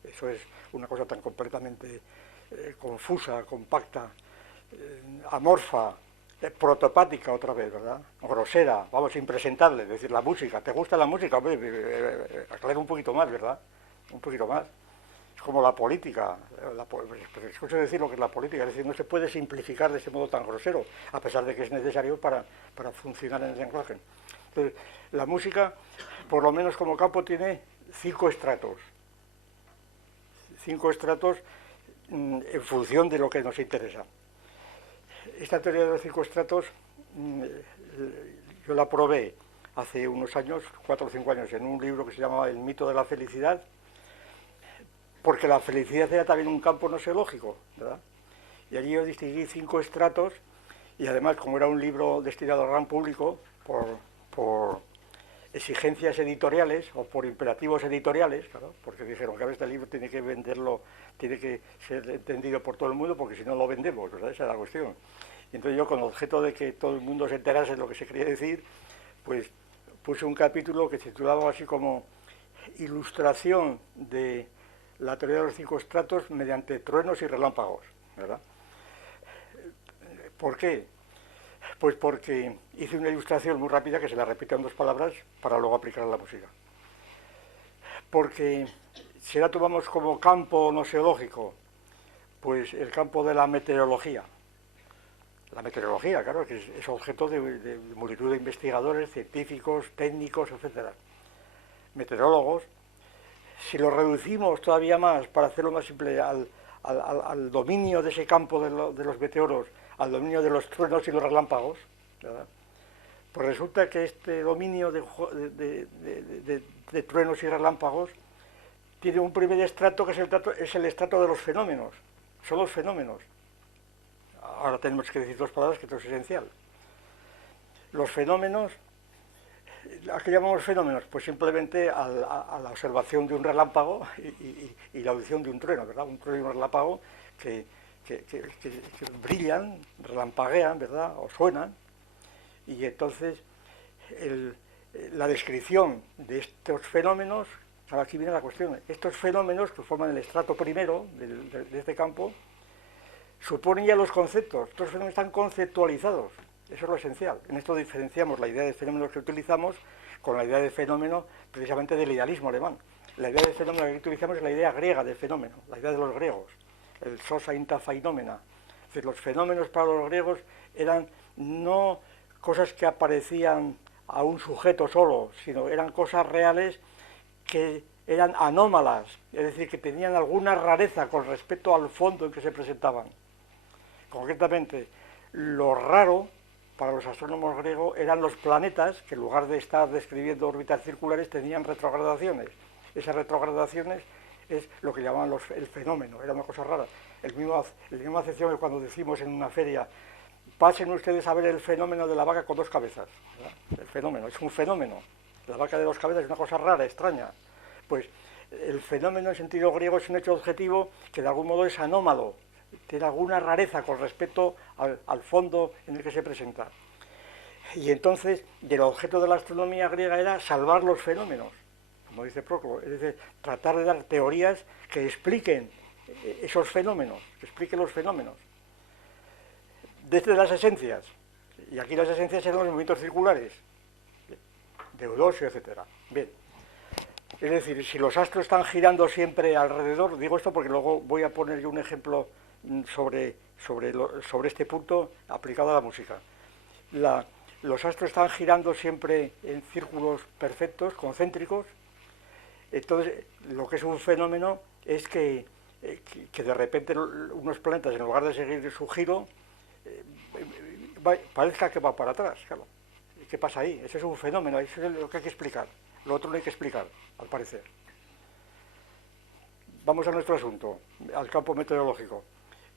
Eso es una cosa tan completamente confusa, compacta, amorfa, protopática otra vez, ¿verdad? Grosera, vamos, impresentable, es decir, la música. ¿Te gusta la música? Aclara un poquito más, ¿verdad? Un poquito más. Es como la política. Escucho decir lo que es la política, es decir, no se puede simplificar de ese modo tan grosero, a pesar de que es necesario para funcionar en el lenguaje. Entonces, la música, por lo menos como campo, tiene 5 estratos. 5 estratos en función de lo que nos interesa. Esta teoría de los 5 estratos yo la probé hace unos años, 4 o 5 años, en un libro que se llamaba El mito de la felicidad, porque la felicidad era también un campo noseológico, ¿verdad? Y allí yo distinguí 5 estratos, y además, como era un libro destinado al gran público, por exigencias editoriales o por imperativos editoriales, claro, porque dijeron que este libro tiene que venderlo, tiene que ser entendido por todo el mundo, porque si no lo vendemos, ¿verdad? Esa era la cuestión. Y entonces yo, con objeto de que todo el mundo se enterase de lo que se quería decir, pues puse un capítulo que se titulaba así como Ilustración de la teoría de los 5 estratos mediante truenos y relámpagos, ¿verdad? ¿Por qué? Pues porque hice una ilustración muy rápida que se la repito en 2 palabras para luego aplicar a la música. Porque si la tomamos como campo noseológico, pues el campo de la meteorología, La meteorología, claro, que es objeto de multitud de investigadores, científicos, técnicos, etcétera. Meteorólogos. Si lo reducimos todavía más, para hacerlo más simple, al dominio de ese campo de los meteoros, al dominio de los truenos y los relámpagos, ¿verdad? Pues resulta que este dominio de truenos y relámpagos tiene un primer estrato que es el estrato de los fenómenos. Son los fenómenos. Ahora tenemos que decir dos palabras que esto es esencial. Los fenómenos, ¿a qué llamamos fenómenos? Pues simplemente a la observación de un relámpago y la audición de un trueno, ¿verdad? Un trueno y un relámpago que brillan, relampaguean, ¿verdad? O suenan. Y entonces la descripción de estos fenómenos, ahora aquí viene la cuestión, estos fenómenos que forman el estrato primero de este campo, suponen ya los conceptos, estos fenómenos están conceptualizados, eso es lo esencial. En esto diferenciamos la idea de fenómenos que utilizamos con la idea de fenómeno precisamente del idealismo alemán. La idea de fenómeno que utilizamos es la idea griega de fenómeno, la idea de los griegos, el sosa inta phenomena. Es decir, los fenómenos para los griegos eran no cosas que aparecían a un sujeto solo, sino eran cosas reales que eran anómalas, es decir, que tenían alguna rareza con respecto al fondo en que se presentaban. Concretamente, lo raro para los astrónomos griegos eran los planetas, que en lugar de estar describiendo órbitas circulares tenían retrogradaciones. Esas retrogradaciones es lo que llamaban el fenómeno, era una cosa rara. La misma acepción que cuando decimos en una feria, pasen ustedes a ver el fenómeno de la vaca con dos cabezas, ¿verdad? El fenómeno, es un fenómeno. La vaca de dos cabezas es una cosa rara, extraña. Pues el fenómeno en sentido griego es un hecho objetivo que de algún modo es anómalo, tiene alguna rareza con respecto al fondo en el que se presenta. Y entonces, el objeto de la astronomía griega era salvar los fenómenos, como dice Proclo, es decir, tratar de dar teorías que expliquen esos fenómenos, que expliquen los fenómenos. Desde las esencias, y aquí las esencias eran los movimientos circulares, de Eudosio, etc. Bien, es decir, si los astros están girando siempre alrededor, digo esto porque luego voy a poner yo un ejemplo sobre este punto aplicado a la música. Los astros están girando siempre en círculos perfectos, concéntricos. Entonces, lo que es un fenómeno es que de repente unos planetas, en lugar de seguir su giro, parezca que va para atrás, claro. ¿Qué pasa ahí? Ese es un fenómeno, eso es lo que hay que explicar. Lo otro no hay que explicar, al parecer. Vamos a nuestro asunto, al campo meteorológico.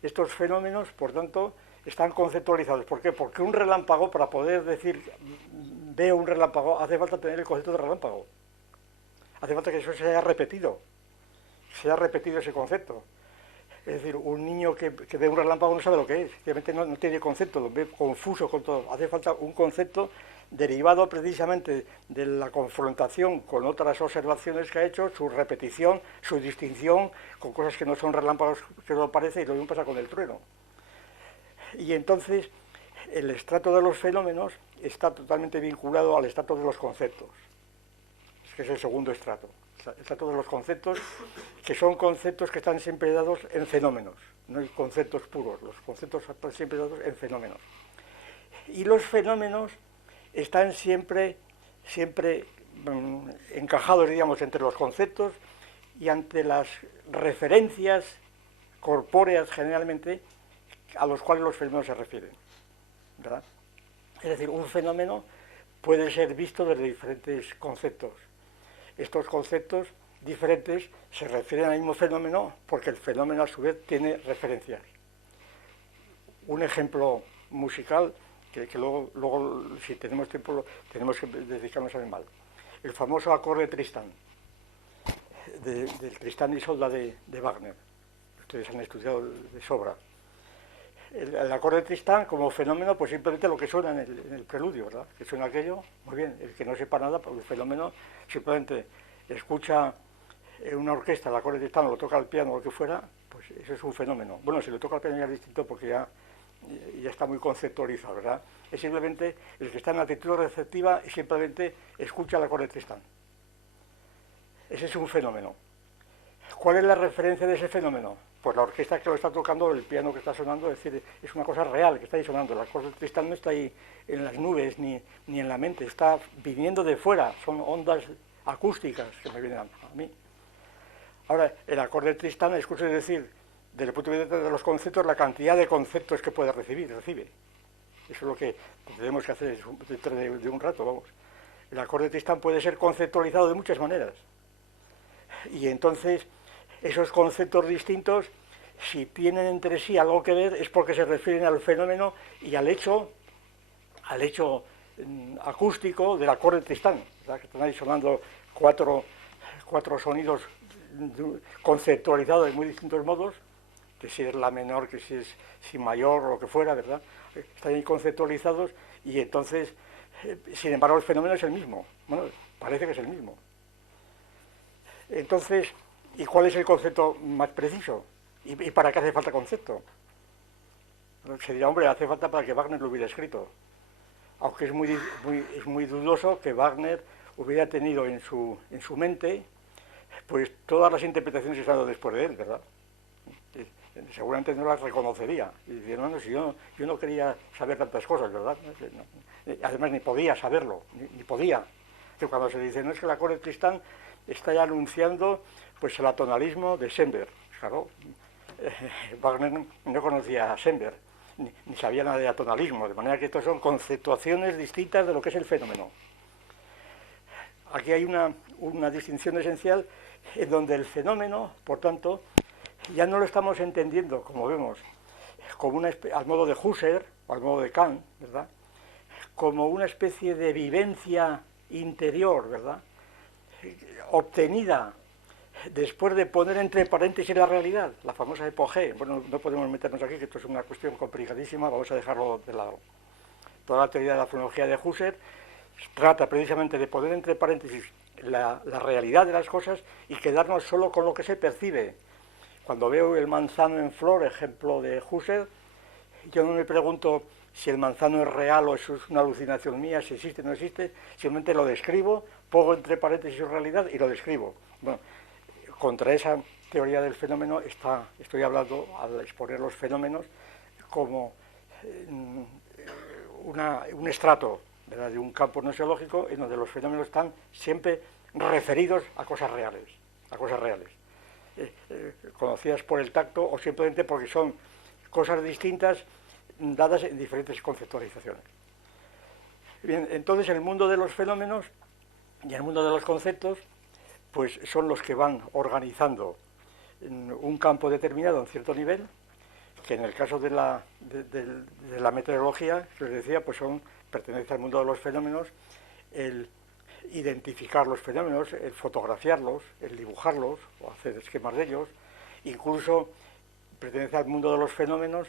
Estos fenómenos, por tanto, están conceptualizados. ¿Por qué? Porque un relámpago, para poder decir veo un relámpago, hace falta tener el concepto de relámpago. Hace falta que eso se haya repetido ese concepto. Es decir, un niño que ve un relámpago no sabe lo que es, simplemente no tiene concepto, lo ve confuso con todo. Hace falta un concepto derivado precisamente de la confrontación con otras observaciones que ha hecho, su repetición, su distinción con cosas que no son relámpagos, que no parece, y lo mismo pasa con el trueno. Y entonces el estrato de los fenómenos está totalmente vinculado al estrato de los conceptos, que es el segundo estrato. El estrato de los conceptos, que son conceptos que están siempre dados en fenómenos, no hay conceptos puros, los conceptos están siempre dados en fenómenos. Y los fenómenos están siempre encajados, digamos, entre los conceptos y ante las referencias corpóreas generalmente a los cuales los fenómenos se refieren, ¿verdad? Es decir, un fenómeno puede ser visto desde diferentes conceptos. Estos conceptos diferentes se refieren al mismo fenómeno porque el fenómeno a su vez tiene referencias. Un ejemplo musical que luego si tenemos tiempo tenemos que dedicarnos a ver mal. El famoso acorde Tristán, del Tristán y Isolda de Wagner. Ustedes han estudiado de sobra. El acorde Tristán como fenómeno, pues simplemente lo que suena en el preludio, ¿verdad? Que suena aquello, muy bien. El que no sepa nada, pues el fenómeno simplemente escucha en una orquesta el acorde Tristán, o lo toca al piano o lo que fuera, pues eso es un fenómeno. Bueno, si lo toca al piano ya es distinto porque ya está muy conceptualizado, ¿verdad? Es simplemente el que está en actitud receptiva y simplemente escucha el acorde Tristán. Ese es un fenómeno. ¿Cuál es la referencia de ese fenómeno? pues la orquesta que lo está tocando, el piano que está sonando, es decir, es una cosa real que está ahí sonando. La cosa de Tristán no está ahí en las nubes ni en la mente, está viniendo de fuera, son ondas acústicas que me vienen a mí. Ahora, el acorde de Tristán es decir, desde el punto de vista de los conceptos, la cantidad de conceptos que puede recibe. Eso es lo que tenemos que hacer dentro de un rato, vamos. El acorde de Tristán puede ser conceptualizado de muchas maneras. Y entonces, esos conceptos distintos, si tienen entre sí algo que ver, es porque se refieren al fenómeno y al hecho acústico del acorde de Tristán, ¿verdad? Que están ahí sonando cuatro sonidos conceptualizados de muy distintos modos, que si es la menor, que si es si mayor o lo que fuera, ¿verdad? Están ahí conceptualizados y entonces, sin embargo, el fenómeno es el mismo. Bueno, parece que es el mismo. Entonces, ¿y cuál es el concepto más preciso? ¿Y para qué hace falta concepto? Se dirá, hombre, hace falta para que Wagner lo hubiera escrito. Aunque es muy dudoso que Wagner hubiera tenido en su mente pues todas las interpretaciones que se han dado después de él, ¿verdad? Seguramente no las reconocería. Y diría, no, si yo no quería saber tantas cosas, ¿verdad? Además, ni podía saberlo, ni podía. Que cuando se dice, no, es que el acorde de Tristán está ya anunciando pues el atonalismo de Schoenberg. Claro, Wagner no conocía a Schoenberg, ni sabía nada de atonalismo, de manera que estas son conceptuaciones distintas de lo que es el fenómeno. Aquí hay una distinción esencial en donde el fenómeno, por tanto, ya no lo estamos entendiendo, como vemos, como al modo de Husserl o al modo de Kant, ¿verdad? Como una especie de vivencia interior, ¿verdad? Obtenida después de poner entre paréntesis la realidad, la famosa epogé. Bueno, no podemos meternos aquí, que esto es una cuestión complicadísima, vamos a dejarlo de lado. Toda la teoría de la fonología de Husserl trata precisamente de poner entre paréntesis la realidad de las cosas y quedarnos solo con lo que se percibe. Cuando veo el manzano en flor, ejemplo de Husserl, yo no me pregunto si el manzano es real o eso es una alucinación mía, si existe o no existe, simplemente lo describo, pongo entre paréntesis su realidad y lo describo. Bueno, contra esa teoría del fenómeno estoy hablando, al exponer los fenómenos, como un estrato, ¿verdad?, de un campo gnoseológico en donde los fenómenos están siempre referidos a cosas reales, conocidas por el tacto o simplemente porque son cosas distintas dadas en diferentes conceptualizaciones. Bien, entonces el mundo de los fenómenos y el mundo de los conceptos pues son los que van organizando un campo determinado en cierto nivel, que en el caso de la meteorología, que os decía, pues pertenece al mundo de los fenómenos, el identificar los fenómenos, el fotografiarlos, el dibujarlos o hacer esquemas de ellos, incluso pertenece al mundo de los fenómenos,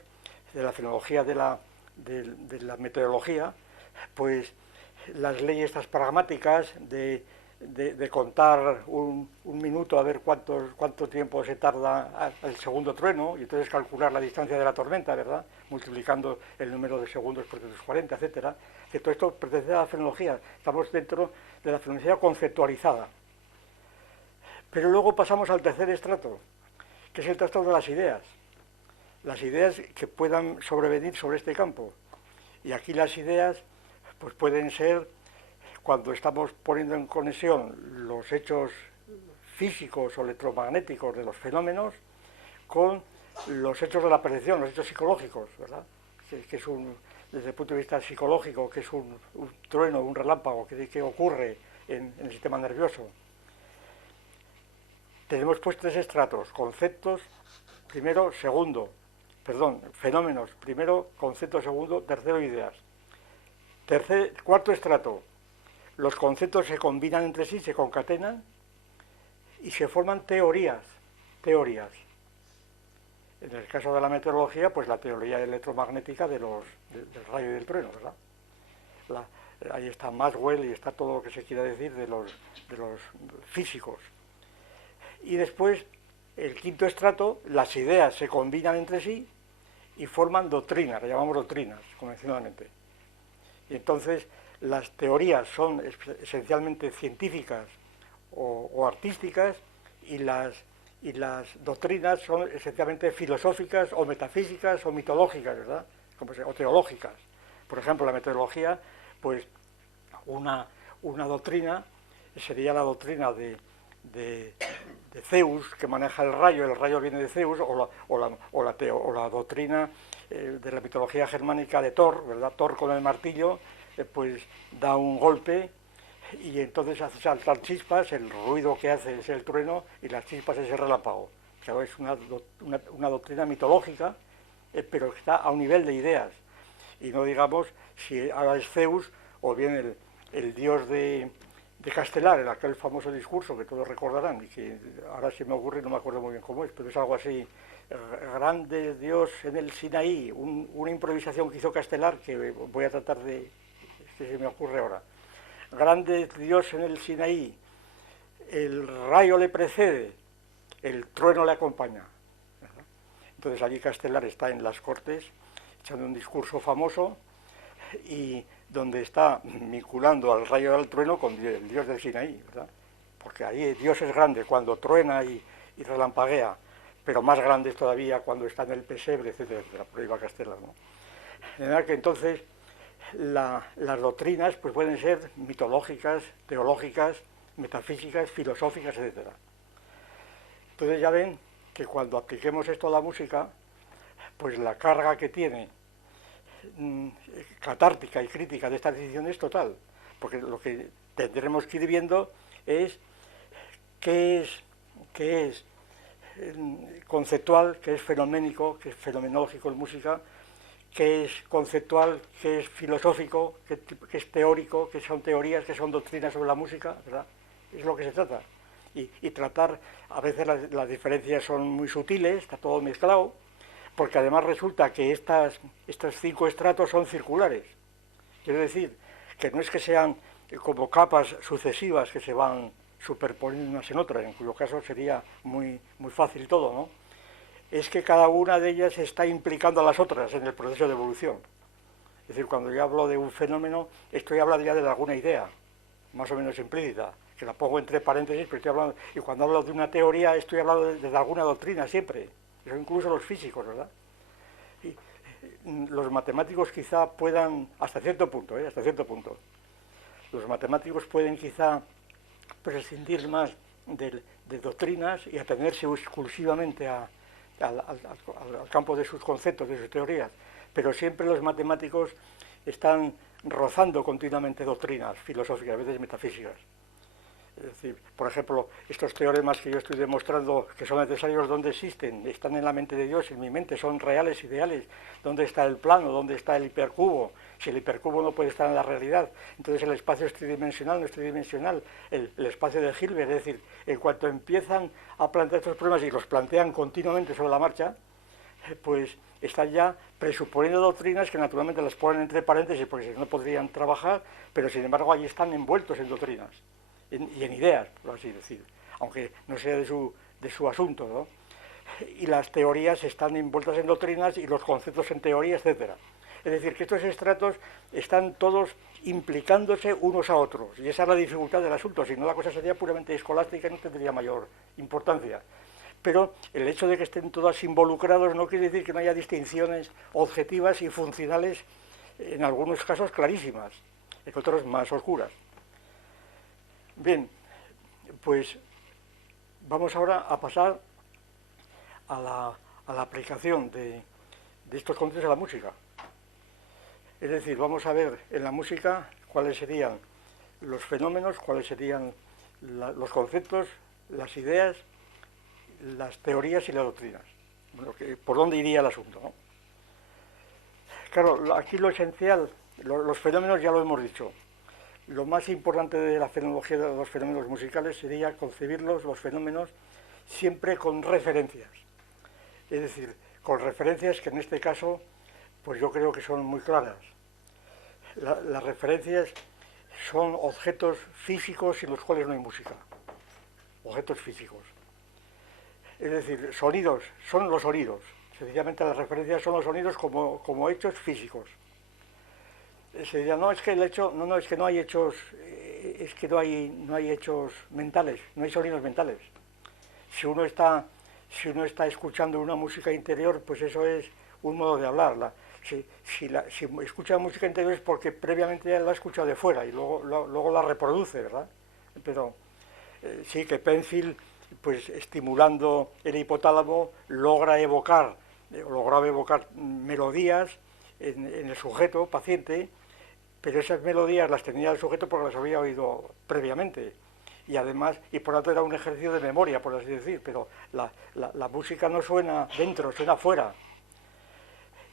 de la fenomenología de la meteorología, pues las leyes estas pragmáticas de contar un minuto a ver cuánto tiempo se tarda el segundo trueno y entonces calcular la distancia de la tormenta, ¿verdad?, multiplicando el número de segundos por 340, etcétera. Que todo esto pertenece a la fenomenología. Estamos dentro de la fenomenología conceptualizada. Pero luego pasamos al tercer estrato, que es el estrato de las ideas que puedan sobrevenir sobre este campo. Y aquí las ideas pues pueden ser, cuando estamos poniendo en conexión los hechos físicos o electromagnéticos de los fenómenos con los hechos de la percepción, los hechos psicológicos, ¿verdad?, que es desde el punto de vista psicológico, que es un trueno, un relámpago que ocurre en el sistema nervioso. Tenemos pues tres estratos: conceptos, fenómenos primero, conceptos segundo, tercero, ideas. Cuarto estrato: los conceptos se combinan entre sí, se concatenan y se forman teorías. En el caso de la meteorología, pues la teoría electromagnética del rayo y del trueno, ¿verdad? Ahí está Maxwell y está todo lo que se quiera decir de los físicos. Y después, el quinto estrato, las ideas se combinan entre sí y forman doctrinas, le llamamos doctrinas convencionalmente. Y entonces las teorías son esencialmente científicas o artísticas y y las doctrinas son esencialmente filosóficas o metafísicas o mitológicas, ¿verdad? O teológicas. Por ejemplo, la meteorología, pues una doctrina sería la doctrina de Zeus, que maneja el rayo viene de Zeus, o la doctrina de la mitología germánica de Thor, ¿verdad? Thor con el martillo, pues da un golpe y entonces hace saltar chispas, el ruido que hace es el trueno y las chispas es el relámpago. Claro, es una doctrina mitológica, pero está a un nivel de ideas. Y no digamos si ahora es Zeus o bien el dios de Castelar, en aquel famoso discurso que todos recordarán y que ahora se me ocurre, no me acuerdo muy bien cómo es, pero es algo así: grande Dios en el Sinaí, una improvisación que hizo Castelar que voy a tratar de, que se me ocurre ahora. Grande Dios en el Sinaí, el rayo le precede, el trueno le acompaña. Entonces allí Castelar está en las Cortes echando un discurso famoso y donde está vinculando al rayo y al trueno con el dios del Sinaí, ¿verdad? Porque ahí Dios es grande cuando truena y relampaguea, pero más grande es todavía cuando está en el pesebre, etcétera, etcétera. Por ahí va Castelar, ¿no? De manera que entonces las doctrinas pues pueden ser mitológicas, teológicas, metafísicas, filosóficas, etcétera. Entonces ya ven que cuando apliquemos esto a la música, pues la carga que tiene catártica y crítica de esta decisión es total, porque lo que tendremos que ir viendo es qué es conceptual, qué es fenoménico, qué es fenomenológico en música, qué es conceptual, qué es filosófico, qué es teórico, qué son teorías, qué son doctrinas sobre la música, ¿verdad? Es lo que se trata. Y tratar, a veces las diferencias son muy sutiles, está todo mezclado, porque además resulta que estos 5 estratos son circulares. Quiero decir, que no es que sean como capas sucesivas que se van superponiendo unas en otras, en cuyo caso sería muy, muy fácil todo, ¿no? Es que cada una de ellas está implicando a las otras en el proceso de evolución. Es decir, cuando yo hablo de un fenómeno, estoy hablando ya de alguna idea, más o menos implícita, que la pongo entre paréntesis, pero estoy hablando, y cuando hablo de una teoría, estoy hablando de alguna doctrina siempre. Eso incluso los físicos, ¿verdad? Y los matemáticos quizá puedan, hasta cierto punto, los matemáticos pueden quizá prescindir más de doctrinas y atenerse exclusivamente al campo de sus conceptos, de sus teorías, pero siempre los matemáticos están rozando continuamente doctrinas filosóficas, a veces metafísicas. Es decir, por ejemplo, estos teoremas que yo estoy demostrando que son necesarios, ¿dónde existen? Están en la mente de Dios, en mi mente, son reales, ideales. ¿Dónde está el plano? ¿Dónde está el hipercubo? Si el hipercubo no puede estar en la realidad, entonces el espacio es tridimensional, no es tridimensional. El espacio de Hilbert, es decir, en cuanto empiezan a plantear estos problemas y los plantean continuamente sobre la marcha, pues están ya presuponiendo doctrinas que naturalmente las ponen entre paréntesis porque no podrían trabajar, pero sin embargo allí están envueltos en doctrinas y en ideas, por así decir, aunque no sea de su asunto, ¿no? Y las teorías están envueltas en doctrinas y los conceptos en teoría, etcétera. Es decir, que estos estratos están todos implicándose unos a otros, y esa es la dificultad del asunto, si no la cosa sería puramente escolástica y no tendría mayor importancia. Pero el hecho de que estén todos involucrados no quiere decir que no haya distinciones objetivas y funcionales, en algunos casos clarísimas, en otros más oscuras. Bien, pues vamos ahora a pasar a la aplicación de estos conceptos a la música. Es decir, vamos a ver en la música cuáles serían los fenómenos, cuáles serían los conceptos, las ideas, las teorías y las doctrinas. Bueno, por dónde iría el asunto, ¿no? Claro, aquí lo esencial, los fenómenos ya lo hemos dicho. Lo más importante de la fenomenología de los fenómenos musicales sería concebirlos, los fenómenos, siempre con referencias. Es decir, con referencias que en este caso, pues yo creo que son muy claras. Las referencias son objetos físicos sin los cuales no hay música. Objetos físicos. Es decir, sonidos, son los sonidos. Sencillamente las referencias son los sonidos como hechos físicos. Se diría, no, es que el hecho, no, es que no hay hechos, es que no hay hechos mentales, no hay sonidos mentales. Si uno está si uno está escuchando una música interior, pues eso es un modo de hablar. Si escucha música interior es porque previamente ya la ha escuchado de fuera y luego la reproduce, ¿verdad? Pero sí que Penfield, pues estimulando el hipotálamo, lograba evocar melodías en el sujeto paciente, pero esas melodías las tenía el sujeto porque las había oído previamente. Y además, y por lo tanto era un ejercicio de memoria, por así decir, pero la música no suena dentro, suena fuera.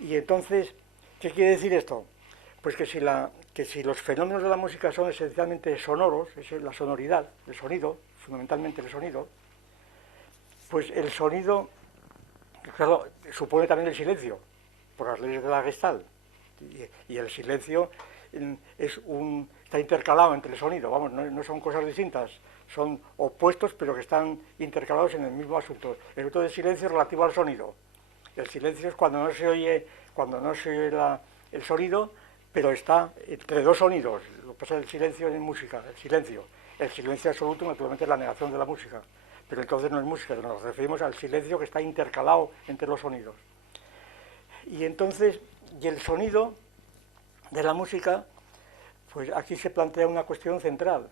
Y entonces, ¿qué quiere decir esto? Pues que si los fenómenos de la música son esencialmente sonoros, es la sonoridad, el sonido, fundamentalmente el sonido, pues el sonido, claro, supone también el silencio, por las leyes de la Gestalt. Y el silencio está intercalado entre el sonido, vamos, no son cosas distintas, son opuestos pero que están intercalados en el mismo asunto. El asunto del silencio es relativo al sonido. El silencio es cuando no se oye el sonido, pero está entre dos sonidos. Lo que pasa es el silencio en música, el silencio. El silencio absoluto, naturalmente, es la negación de la música. Pero entonces no es música, nos referimos al silencio que está intercalado entre los sonidos. Y entonces, el sonido de la música, pues aquí se plantea una cuestión central.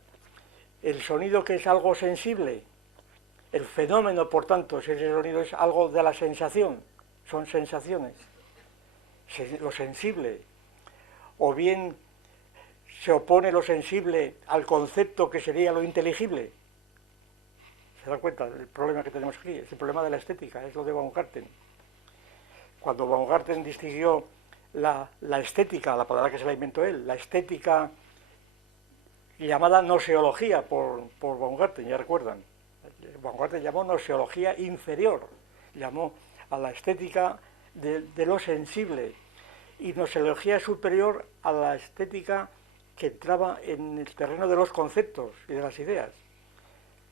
El sonido, que es algo sensible, el fenómeno, por tanto, si ese sonido es algo de la sensación, son sensaciones, lo sensible, o bien se opone lo sensible al concepto que sería lo inteligible. ¿Se dan cuenta del problema que tenemos aquí? Es el problema de la estética, es lo de Baumgarten. Cuando Baumgarten distinguió la estética, la palabra que se la inventó él, la estética llamada noseología por Baumgarten, ya recuerdan. Baumgarten llamó noseología inferior, llamó a la estética de lo sensible, y noseología superior a la estética que entraba en el terreno de los conceptos y de las ideas.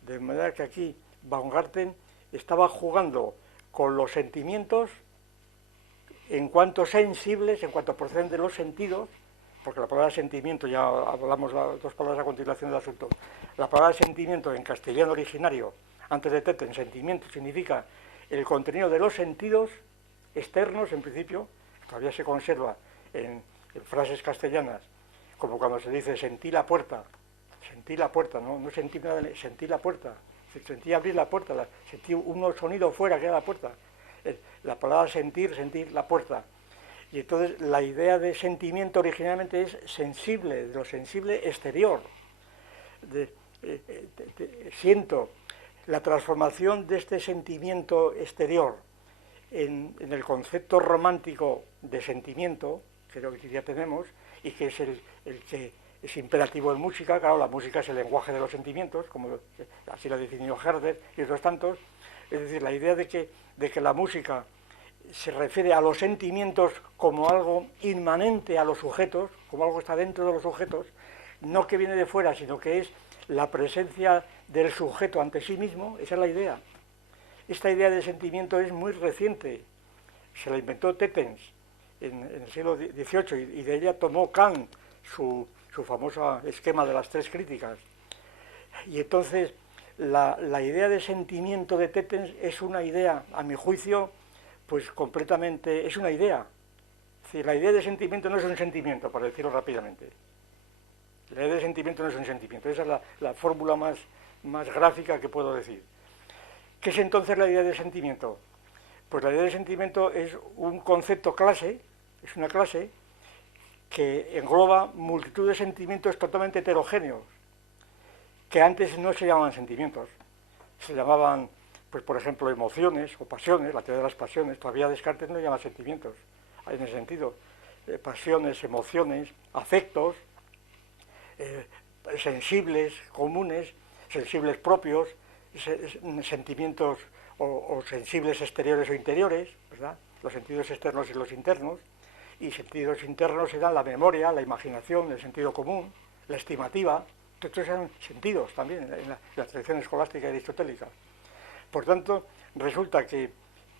De manera que aquí Baumgarten estaba jugando con los sentimientos en cuanto sensibles, en cuanto proceden de los sentidos, porque la palabra sentimiento, ya hablamos dos palabras a continuación del asunto, la palabra sentimiento en castellano originario, antes de Teten, sentimiento significa el contenido de los sentidos externos, en principio, todavía se conserva en frases castellanas, como cuando se dice sentí la puerta, no sentí nada, sentí la puerta, sentí abrir la puerta, sentí un sonido fuera que era la puerta. La palabra sentir la puerta. Y entonces la idea de sentimiento originalmente es sensible, de lo sensible exterior. Siento la transformación de este sentimiento exterior en el concepto romántico de sentimiento, que hoy día tenemos, y que es el que es imperativo en música. Claro, la música es el lenguaje de los sentimientos, como así lo definió Herder y otros tantos. Es decir, la idea de que la música se refiere a los sentimientos como algo inmanente a los sujetos, como algo que está dentro de los sujetos, no que viene de fuera, sino que es la presencia del sujeto ante sí mismo. Esa es la idea. Esta idea de sentimiento es muy reciente, se la inventó Tetens en el siglo XVIII, y de ella tomó Kant su famoso esquema de las tres críticas. Y entonces la idea de sentimiento de Tetens es una idea, a mi juicio, pues completamente, es una idea. Es decir, la idea de sentimiento no es un sentimiento, para decirlo rápidamente. La idea de sentimiento no es un sentimiento. Esa es la fórmula más gráfica que puedo decir. ¿Qué es entonces la idea de sentimiento? Pues la idea de sentimiento es un concepto clase, es una clase que engloba multitud de sentimientos totalmente heterogéneos, que antes no se llamaban sentimientos, se llamaban, pues por ejemplo, emociones o pasiones, la teoría de las pasiones. Todavía Descartes no llama sentimientos, en ese sentido. Pasiones, emociones, afectos, sensibles, comunes, sensibles propios, sentimientos o sensibles exteriores o interiores, ¿verdad? Los sentidos externos y los internos. Y sentidos internos eran la memoria, la imaginación, el sentido común, la estimativa. Estos eran sentidos también en la tradición escolástica y aristotélica. Por tanto, resulta que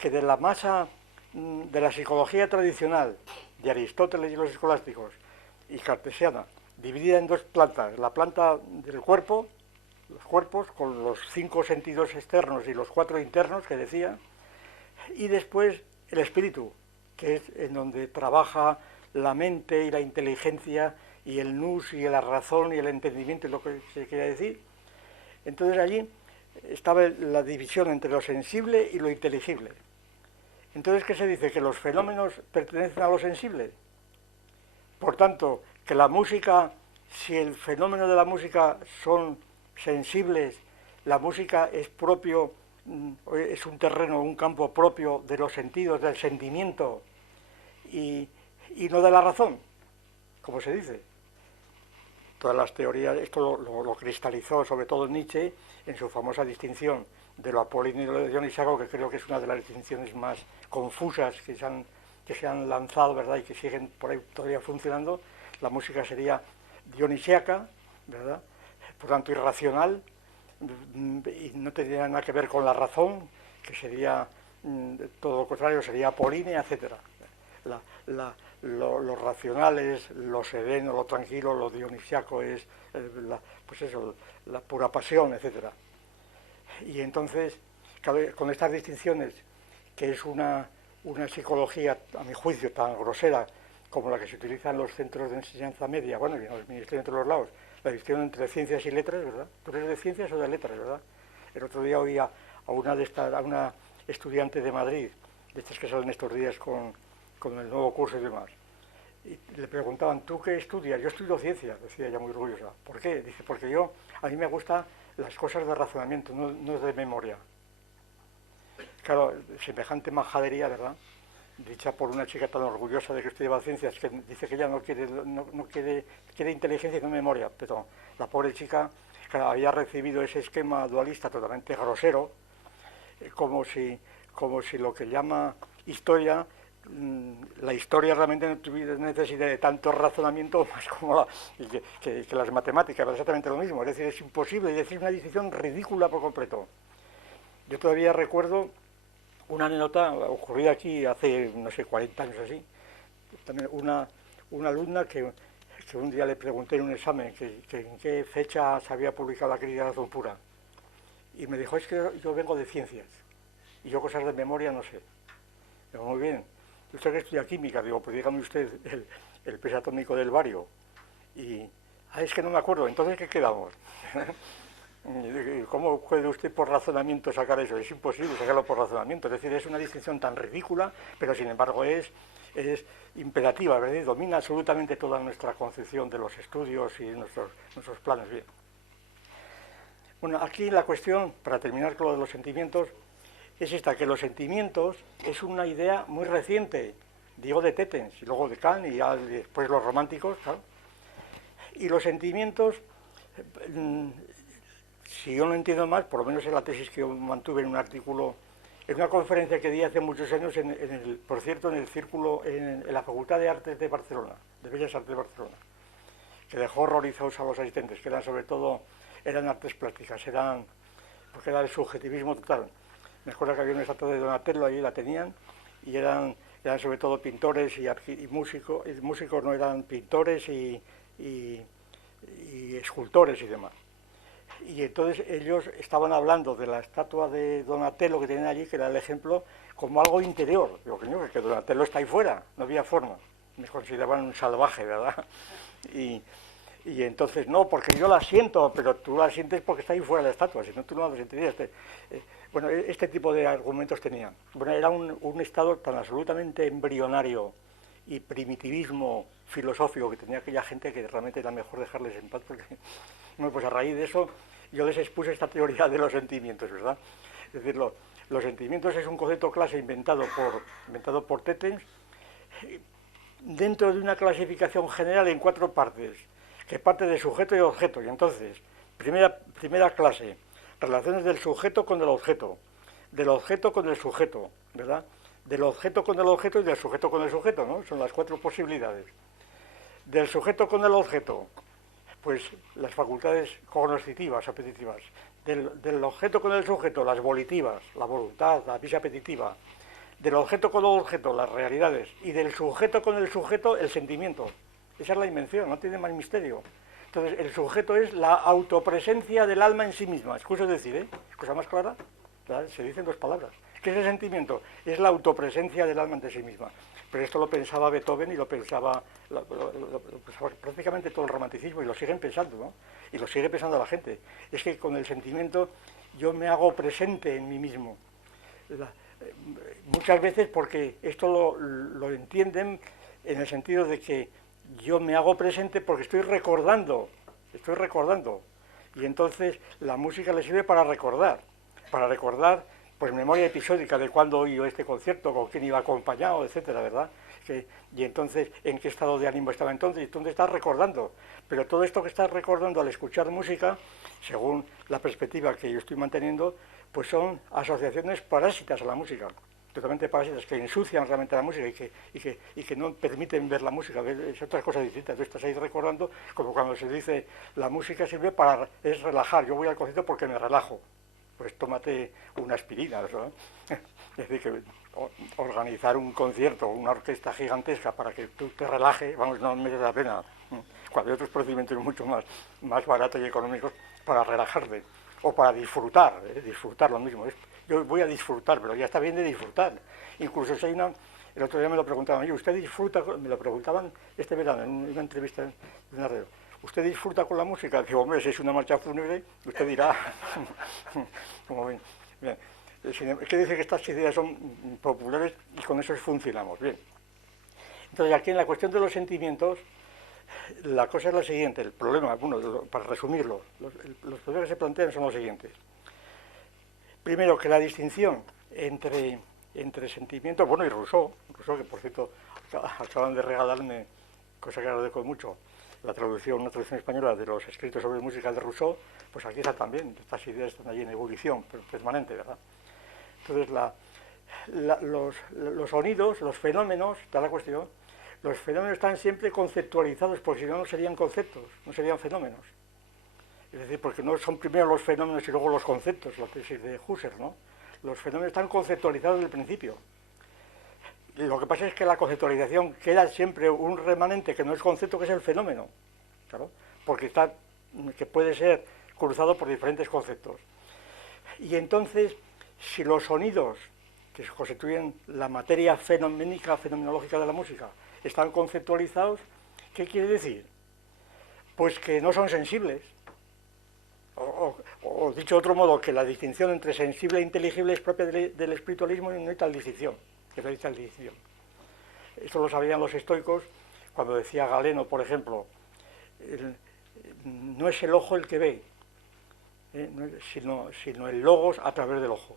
de la masa de la psicología tradicional de Aristóteles y los escolásticos y cartesiana, dividida en dos plantas, la planta del cuerpo cuerpos, con los 5 sentidos externos y los 4 internos que decía, y después el espíritu, que es en donde trabaja la mente y la inteligencia y el nous y la razón y el entendimiento, es lo que se quería decir. Entonces allí estaba la división entre lo sensible y lo inteligible. Entonces, ¿qué se dice? Que los fenómenos pertenecen a lo sensible. Por tanto, que la música, si el fenómeno de la música son sensibles, la música es propio, es un terreno, un campo propio de los sentidos, del sentimiento y no de la razón, como se dice. Todas las teorías, esto lo cristalizó sobre todo Nietzsche en su famosa distinción de lo apolíneo y lo dionisíaco, que creo que es una de las distinciones más confusas que se han lanzado, ¿verdad?, y que siguen por ahí todavía funcionando. La música sería dionisíaca, ¿verdad?, por tanto irracional, y no tendría nada que ver con la razón, que sería todo lo contrario, sería apolínea, etc. Lo racional es lo sereno, lo tranquilo, lo dionisíaco es pues eso, la pura pasión, etc. Y entonces, con estas distinciones, que es una psicología, a mi juicio, tan grosera como la que se utiliza en los centros de enseñanza media, bueno, y en los ministerios de todos los lados, la distinción entre ciencias y letras, ¿verdad? ¿Tú eres de ciencias o de letras, verdad? El otro día oía a una estudiante de Madrid, de estas que salen estos días con el nuevo curso y demás, y le preguntaban, ¿tú qué estudias? Yo estudio ciencias, decía ella muy orgullosa. ¿Por qué? Dice, porque a mí me gustan las cosas de razonamiento, no de memoria. Claro, semejante majadería, ¿verdad?, dicha por una chica tan orgullosa de que estudiaba ciencias, que dice que ella quiere inteligencia y no memoria, pero la pobre chica, claro, había recibido ese esquema dualista totalmente grosero, como si lo que llama historia, la historia realmente no tuviera necesidad de tanto razonamiento más como que las matemáticas, era exactamente lo mismo. Es decir, es imposible, es decir, una distinción ridícula por completo. Yo todavía recuerdo una anécdota ocurrida aquí hace, no sé, 40 años así. También una alumna que un día le pregunté en un examen que en qué fecha se había publicado la crítica de razón pura. Y me dijo, es que yo vengo de ciencias y yo cosas de memoria no sé. Digo, muy bien. ¿Usted que estudia química? Digo, pues dígame usted el peso atómico del bario. Y, es que no me acuerdo, entonces ¿qué quedamos? ¿Cómo puede usted por razonamiento sacar eso? Es imposible sacarlo por razonamiento. Es decir, es una distinción tan ridícula, pero sin embargo es imperativa, ¿verdad? Domina absolutamente toda nuestra concepción de los estudios y nuestros planes. Bien. Bueno, aquí la cuestión, para terminar con lo de los sentimientos, es esta, que los sentimientos es una idea muy reciente, digo de Tetens, y luego de Kant, y ya después los románticos, claro. Y los sentimientos, si yo no entiendo mal, por lo menos en la tesis que yo mantuve en un artículo, en una conferencia que di hace muchos años, por cierto, en el círculo, en la Facultad de Artes de Barcelona, de Bellas Artes de Barcelona, que dejó horrorizados a los asistentes, que eran sobre todo, eran artes plásticas, porque era el subjetivismo total. Me acuerdo que había una estatua de Donatello, ahí la tenían, y eran sobre todo pintores y músicos, no eran pintores y escultores y demás. Y entonces ellos estaban hablando de la estatua de Donatello que tienen allí, que era el ejemplo, como algo interior. Digo, que Donatello está ahí fuera, no había forma. Me consideraban un salvaje, ¿verdad? Y entonces, no, porque yo la siento, pero tú la sientes porque está ahí fuera la estatua, si no tú no la sentirías. Bueno, este tipo de argumentos tenían. Bueno, era un estado tan absolutamente embrionario y primitivismo filosófico que tenía aquella gente que realmente era mejor dejarles en paz, porque, bueno, pues a raíz de eso yo les expuse esta teoría de los sentimientos, ¿verdad? Es decir, los sentimientos es un concepto clase inventado por Tetens, dentro de una clasificación general en 4 partes, que parte de sujeto y objeto. Y entonces, primera clase, relaciones del sujeto con el objeto, del objeto con el sujeto, ¿verdad? Del objeto con el objeto y del sujeto con el sujeto, ¿no? Son las 4 posibilidades. Del sujeto con el objeto, pues las facultades cognoscitivas, apetitivas. Del objeto con el sujeto, las volitivas, la voluntad, la vis apetitiva. Del objeto con el objeto, las realidades. Y del sujeto con el sujeto, el sentimiento. Esa es la dimensión, no tiene más misterio. Entonces, el sujeto es la autopresencia del alma en sí misma. Excuso decir, ¿eh? Cosa más clara, ¿verdad? Se dicen dos palabras. ¿Qué es el sentimiento? Es la autopresencia del alma ante sí misma. Pero esto lo pensaba Beethoven y lo pensaba prácticamente todo el romanticismo, y lo siguen pensando, ¿no? Y lo sigue pensando la gente. Es que con el sentimiento yo me hago presente en mí mismo. Muchas veces porque esto lo entienden en el sentido de que yo me hago presente porque estoy recordando, y entonces la música le sirve para recordar, pues memoria episódica de cuándo oí este concierto, con quién iba acompañado, etcétera, ¿verdad? Y entonces en qué estado de ánimo estaba entonces, y entonces estás recordando. Pero todo esto que estás recordando al escuchar música, según la perspectiva que yo estoy manteniendo, pues son asociaciones parásitas a la música, totalmente parásitas, que ensucian realmente la música y que no permiten ver la música, es otras cosas distintas. Tú estás ahí recordando, como cuando se dice, la música sirve para, es relajar, yo voy al concierto porque me relajo. Pues tómate una aspirina, ¿no? Es decir, que organizar un concierto, una orquesta gigantesca para que tú te relajes, vamos, no merece la pena. Cuando hay otros procedimientos mucho más baratos y económicos para relajarte o para disfrutar, disfrutar lo mismo. Yo voy a disfrutar, pero ya está bien de disfrutar. Incluso si hay el otro día me lo preguntaban, oye, ¿usted disfruta? Me lo preguntaban este verano en una entrevista de una radio. ¿Usted disfruta con la música? Digo, hombre, si es una marcha fúnebre, usted dirá. Como ven. Bien. Es que dice que estas ideas son populares y con eso funcionamos. Bien. Entonces, aquí en la cuestión de los sentimientos, la cosa es la siguiente. El problema, bueno, para resumirlo, los problemas que se plantean son los siguientes. Primero, que la distinción entre sentimientos, bueno, y Rousseau, que por cierto acaban de regalarme, cosa que agradezco mucho, una traducción española de los escritos sobre música de Rousseau, pues aquí está también, estas ideas están allí en ebullición permanente, ¿verdad? Entonces, los sonidos, los fenómenos, está la cuestión, los fenómenos están siempre conceptualizados, porque si no, no serían conceptos, no serían fenómenos. Es decir, porque no son primero los fenómenos y luego los conceptos, la tesis de Husserl, ¿no? Los fenómenos están conceptualizados desde el principio. Lo que pasa es que la conceptualización queda siempre un remanente que no es concepto, que es el fenómeno, claro, porque que puede ser cruzado por diferentes conceptos. Y entonces, si los sonidos que constituyen la materia fenoménica, fenomenológica de la música, están conceptualizados, ¿qué quiere decir? Pues que no son sensibles. O dicho de otro modo, que la distinción entre sensible e inteligible es propia del espiritualismo, y no hay tal distinción. Esto lo sabían los estoicos cuando decía Galeno, por ejemplo, no es el ojo el que ve, sino el logos a través del ojo.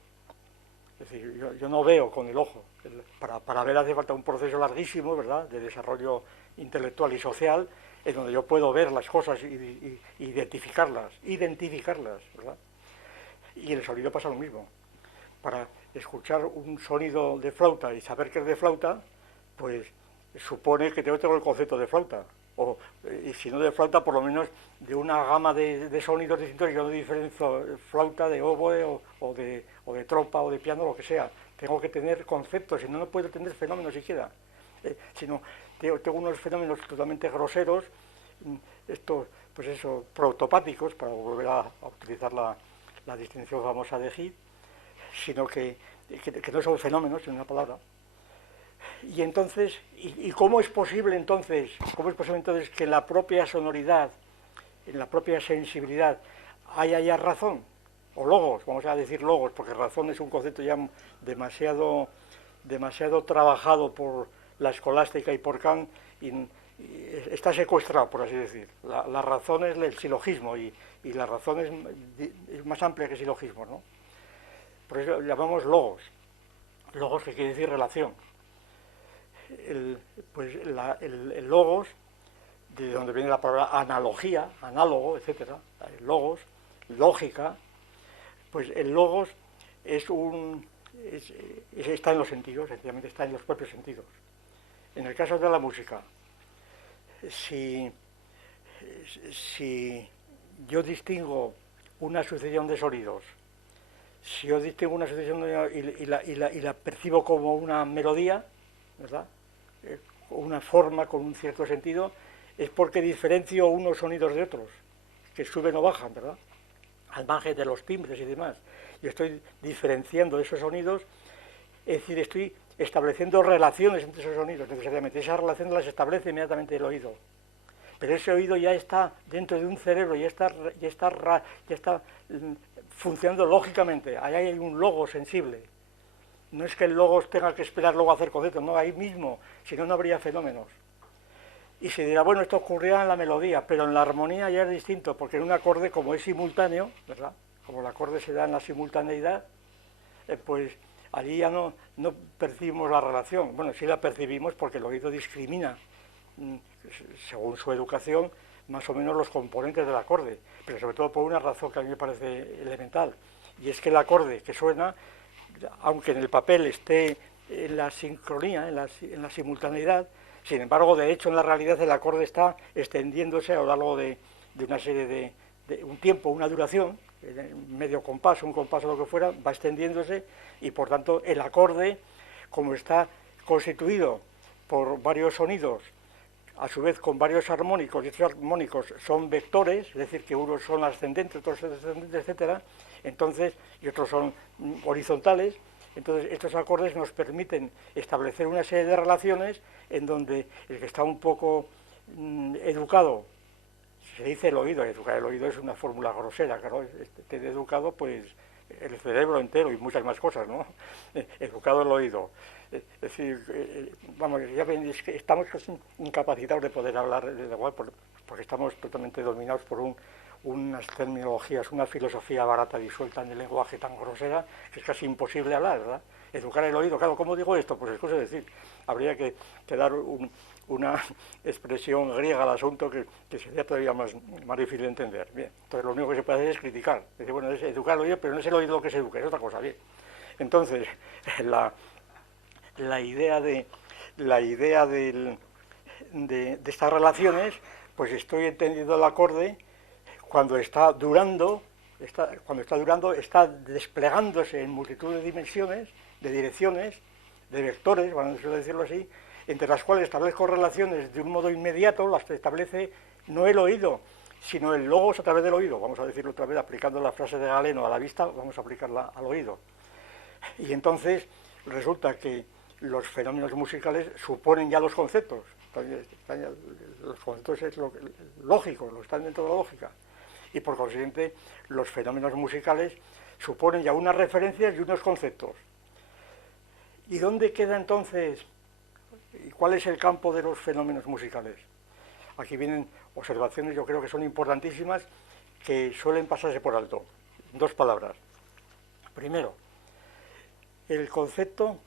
Es decir, yo no veo con el ojo. Para ver hace falta un proceso larguísimo, ¿verdad?, de desarrollo intelectual y social, en donde yo puedo ver las cosas y identificarlas, ¿verdad? Y en el sonido pasa lo mismo. Para escuchar un sonido de flauta y saber que es de flauta, pues supone que tengo el concepto de flauta. Y si no de flauta, por lo menos de una gama de sonidos distintos. Yo no diferencio flauta de oboe o de trompa o de piano, lo que sea. Tengo que tener conceptos, si no, no puedo tener fenómenos siquiera. Sino tengo unos fenómenos totalmente groseros, protopáticos, para volver a utilizar la distinción famosa de Gide, sino que no son fenómenos, en una palabra. Y entonces, ¿cómo es posible entonces que en la propia sonoridad, en la propia sensibilidad, haya razón? O logos, vamos a decir logos, porque razón es un concepto ya demasiado trabajado por la escolástica y por Kant, y está secuestrado, por así decir. La razón es el silogismo, y la razón es más amplia que el silogismo, ¿no? Por eso lo llamamos logos. Logos, que quiere decir relación. El logos, de donde viene la palabra analogía, análogo, etcétera, logos, lógica, pues el logos está en los sentidos, sencillamente está en los propios sentidos. En el caso de la música, si yo distingo una sucesión de sonidos, si yo distingo una sucesión y la percibo como una melodía, ¿verdad?, una forma con un cierto sentido, es porque diferencio unos sonidos de otros, que suben o bajan, ¿verdad? Al margen de los timbres y demás. Y estoy diferenciando esos sonidos, es decir, estoy estableciendo relaciones entre esos sonidos necesariamente. Esas relaciones las establece inmediatamente el oído. Pero ese oído ya está dentro de un cerebro, ya está funcionando lógicamente. Ahí hay un logo sensible. No es que el logos tenga que esperar luego a hacer conceptos, no, ahí mismo, si no, no habría fenómenos. Y se dirá, bueno, esto ocurría en la melodía, pero en la armonía ya es distinto, porque en un acorde, como es simultáneo, ¿verdad? Como el acorde se da en la simultaneidad, pues allí ya no percibimos la relación. Bueno, sí la percibimos porque el oído discrimina, según su educación, más o menos los componentes del acorde, pero sobre todo por una razón que a mí me parece elemental, y es que el acorde que suena, aunque en el papel esté en la sincronía, en la simultaneidad, sin embargo, de hecho, en la realidad el acorde está extendiéndose a lo largo de una serie de un tiempo, una duración, medio compás, un compás o lo que fuera, va extendiéndose y por tanto el acorde, como está constituido por varios sonidos, a su vez con varios armónicos, y estos armónicos son vectores, es decir, que unos son ascendentes, otros son descendentes, etcétera, entonces, y otros son horizontales. Entonces, estos acordes nos permiten establecer una serie de relaciones en donde el que está un poco educado, se dice el oído, educar el oído es una fórmula grosera, claro, este educado, pues el cerebro entero y muchas más cosas, ¿no? Educado el oído. Es decir, vamos, ya ven, es que estamos incapacitados de poder hablar de igual porque estamos totalmente dominados por unas terminologías, una filosofía barata disuelta en el lenguaje tan grosera que es casi imposible hablar, ¿verdad? Educar el oído, claro, ¿cómo digo esto? Pues es cosa de decir, habría que dar una expresión griega al asunto que sería todavía más difícil de entender. Bien, entonces lo único que se puede hacer es criticar, decir, bueno, es educar el oído, pero no es el oído lo que se educa, es otra cosa, bien. Entonces, la idea de estas relaciones, pues estoy entendiendo el acorde cuando está durando, está desplegándose en multitud de dimensiones, de direcciones, de vectores, vamos a decirlo así, entre las cuales establezco relaciones de un modo inmediato, las establece no el oído, sino el logos a través del oído. Vamos a decirlo otra vez, aplicando la frase de Galeno a la vista, vamos a aplicarla al oído. Y entonces resulta que los fenómenos musicales suponen ya los conceptos. Los conceptos es lo lógico, lo están dentro de la lógica. Y por consiguiente, los fenómenos musicales suponen ya unas referencias y unos conceptos. ¿Y dónde queda entonces? ¿Y cuál es el campo de los fenómenos musicales? Aquí vienen observaciones, yo creo que son importantísimas, que suelen pasarse por alto. Dos palabras. Primero, el concepto,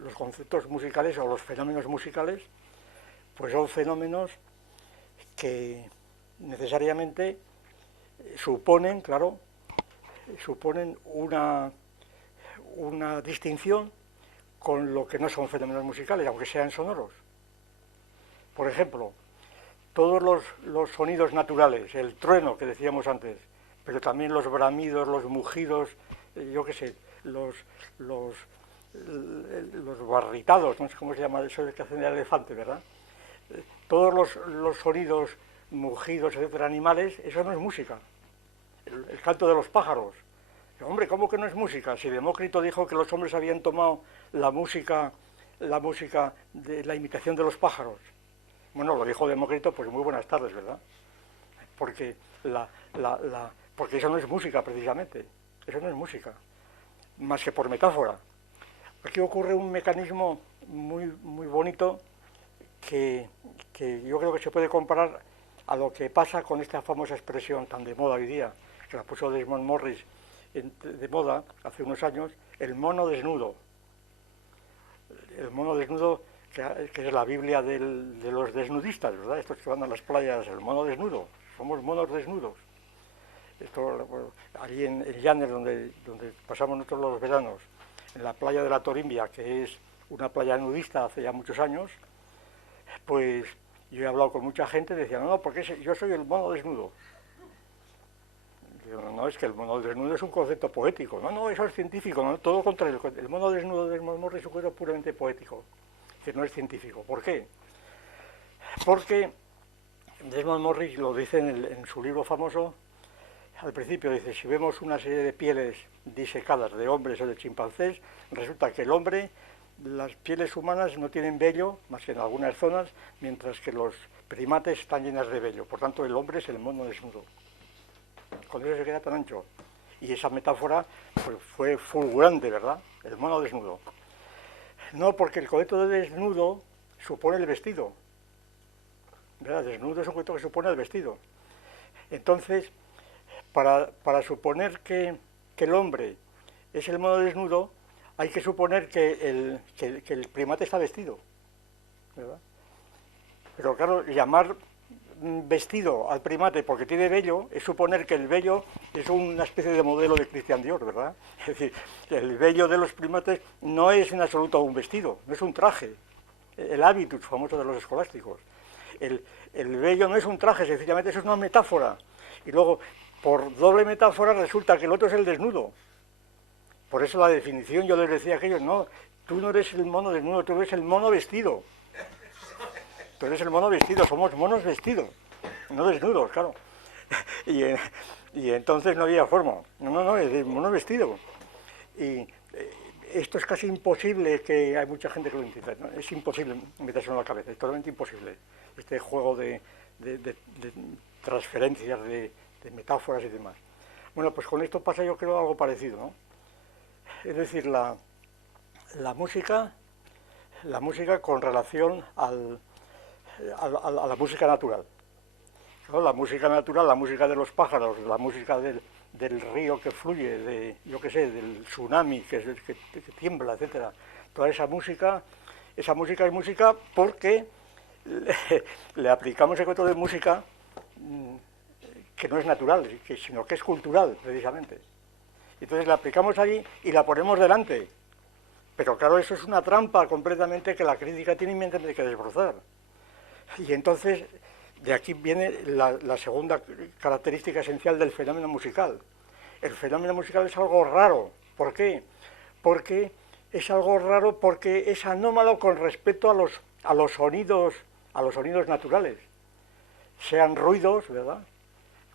los conceptos musicales o los fenómenos musicales, pues son fenómenos que necesariamente suponen, claro, una distinción con lo que no son fenómenos musicales, aunque sean sonoros. Por ejemplo, todos los sonidos naturales, el trueno que decíamos antes, pero también los bramidos, los mugidos, yo qué sé, los barritados, no sé cómo se llama eso que hacen el elefante, ¿verdad? Todos los sonidos, mugidos, etcétera, animales, eso no es música. El canto de los pájaros. Hombre, ¿cómo que no es música? Si Demócrito dijo que los hombres habían tomado la música de la imitación de los pájaros. Bueno, lo dijo Demócrito, pues muy buenas tardes, ¿verdad? Porque porque eso no es música, precisamente. Eso no es música, más que por metáfora. Aquí ocurre un mecanismo muy, muy bonito que yo creo que se puede comparar a lo que pasa con esta famosa expresión tan de moda hoy día, que la puso Desmond Morris de moda hace unos años, el mono desnudo. El mono desnudo, que es la Biblia de los desnudistas, ¿verdad? Estos que van a las playas, el mono desnudo, somos monos desnudos. Esto, allí en Llanes, donde pasamos nosotros los veranos, en la playa de la Torimbia, que es una playa nudista hace ya muchos años, pues yo he hablado con mucha gente y decía, no, porque yo soy el mono desnudo. Digo, no, es que el mono desnudo es un concepto poético. No, eso es científico, no, todo contrario. El mono desnudo de Desmond Morris es un concepto puramente poético, que no es científico. ¿Por qué? Porque Desmond Morris lo dice en su libro famoso, al principio dice, si vemos una serie de pieles disecadas de hombres o de chimpancés, resulta que el hombre, las pieles humanas no tienen vello, más que en algunas zonas, mientras que los primates están llenas de vello. Por tanto, el hombre es el mono desnudo. Con eso se queda tan ancho. Y esa metáfora pues, fue fulgurante, ¿verdad? El mono desnudo. No, porque el concepto de desnudo supone el vestido. ¿Verdad? Desnudo es un concepto que supone el vestido. Entonces, para suponer que el hombre es el mono desnudo, hay que suponer que el primate está vestido, ¿verdad? Pero claro, llamar vestido al primate porque tiene vello es suponer que el vello es una especie de modelo de Christian Dior, ¿verdad? Es decir, el vello de los primates no es en absoluto un vestido, no es un traje, el habitus famoso de los escolásticos. El vello no es un traje, sencillamente eso es una metáfora. Y luego, por doble metáfora, resulta que el otro es el desnudo. Por eso la definición, yo les decía a aquellos, no, tú no eres el mono desnudo, tú eres el mono vestido. Tú eres el mono vestido, somos monos vestidos, no desnudos, claro. Y entonces no había forma. No, es el mono vestido. Y esto es casi imposible, que hay mucha gente que lo entienda, ¿no? Es imposible meterse en la cabeza, es totalmente imposible. Este juego de transferencias, de metáforas y demás. Bueno, pues con esto pasa yo creo algo parecido, ¿no? Es decir, la música con relación a la música natural. ¿No? La música natural, la música de los pájaros, la música del río que fluye, del tsunami que tiembla, etcétera. Toda esa música es música porque le aplicamos el concepto de música que no es natural, sino que es cultural, precisamente. Entonces la aplicamos allí y la ponemos delante. Pero claro, eso es una trampa completamente que la crítica tiene inmediatamente que desbrozar. Y entonces, de aquí viene la segunda característica esencial del fenómeno musical. El fenómeno musical es algo raro. ¿Por qué? Porque es algo raro porque es anómalo con respecto a los sonidos naturales. Sean ruidos, ¿verdad?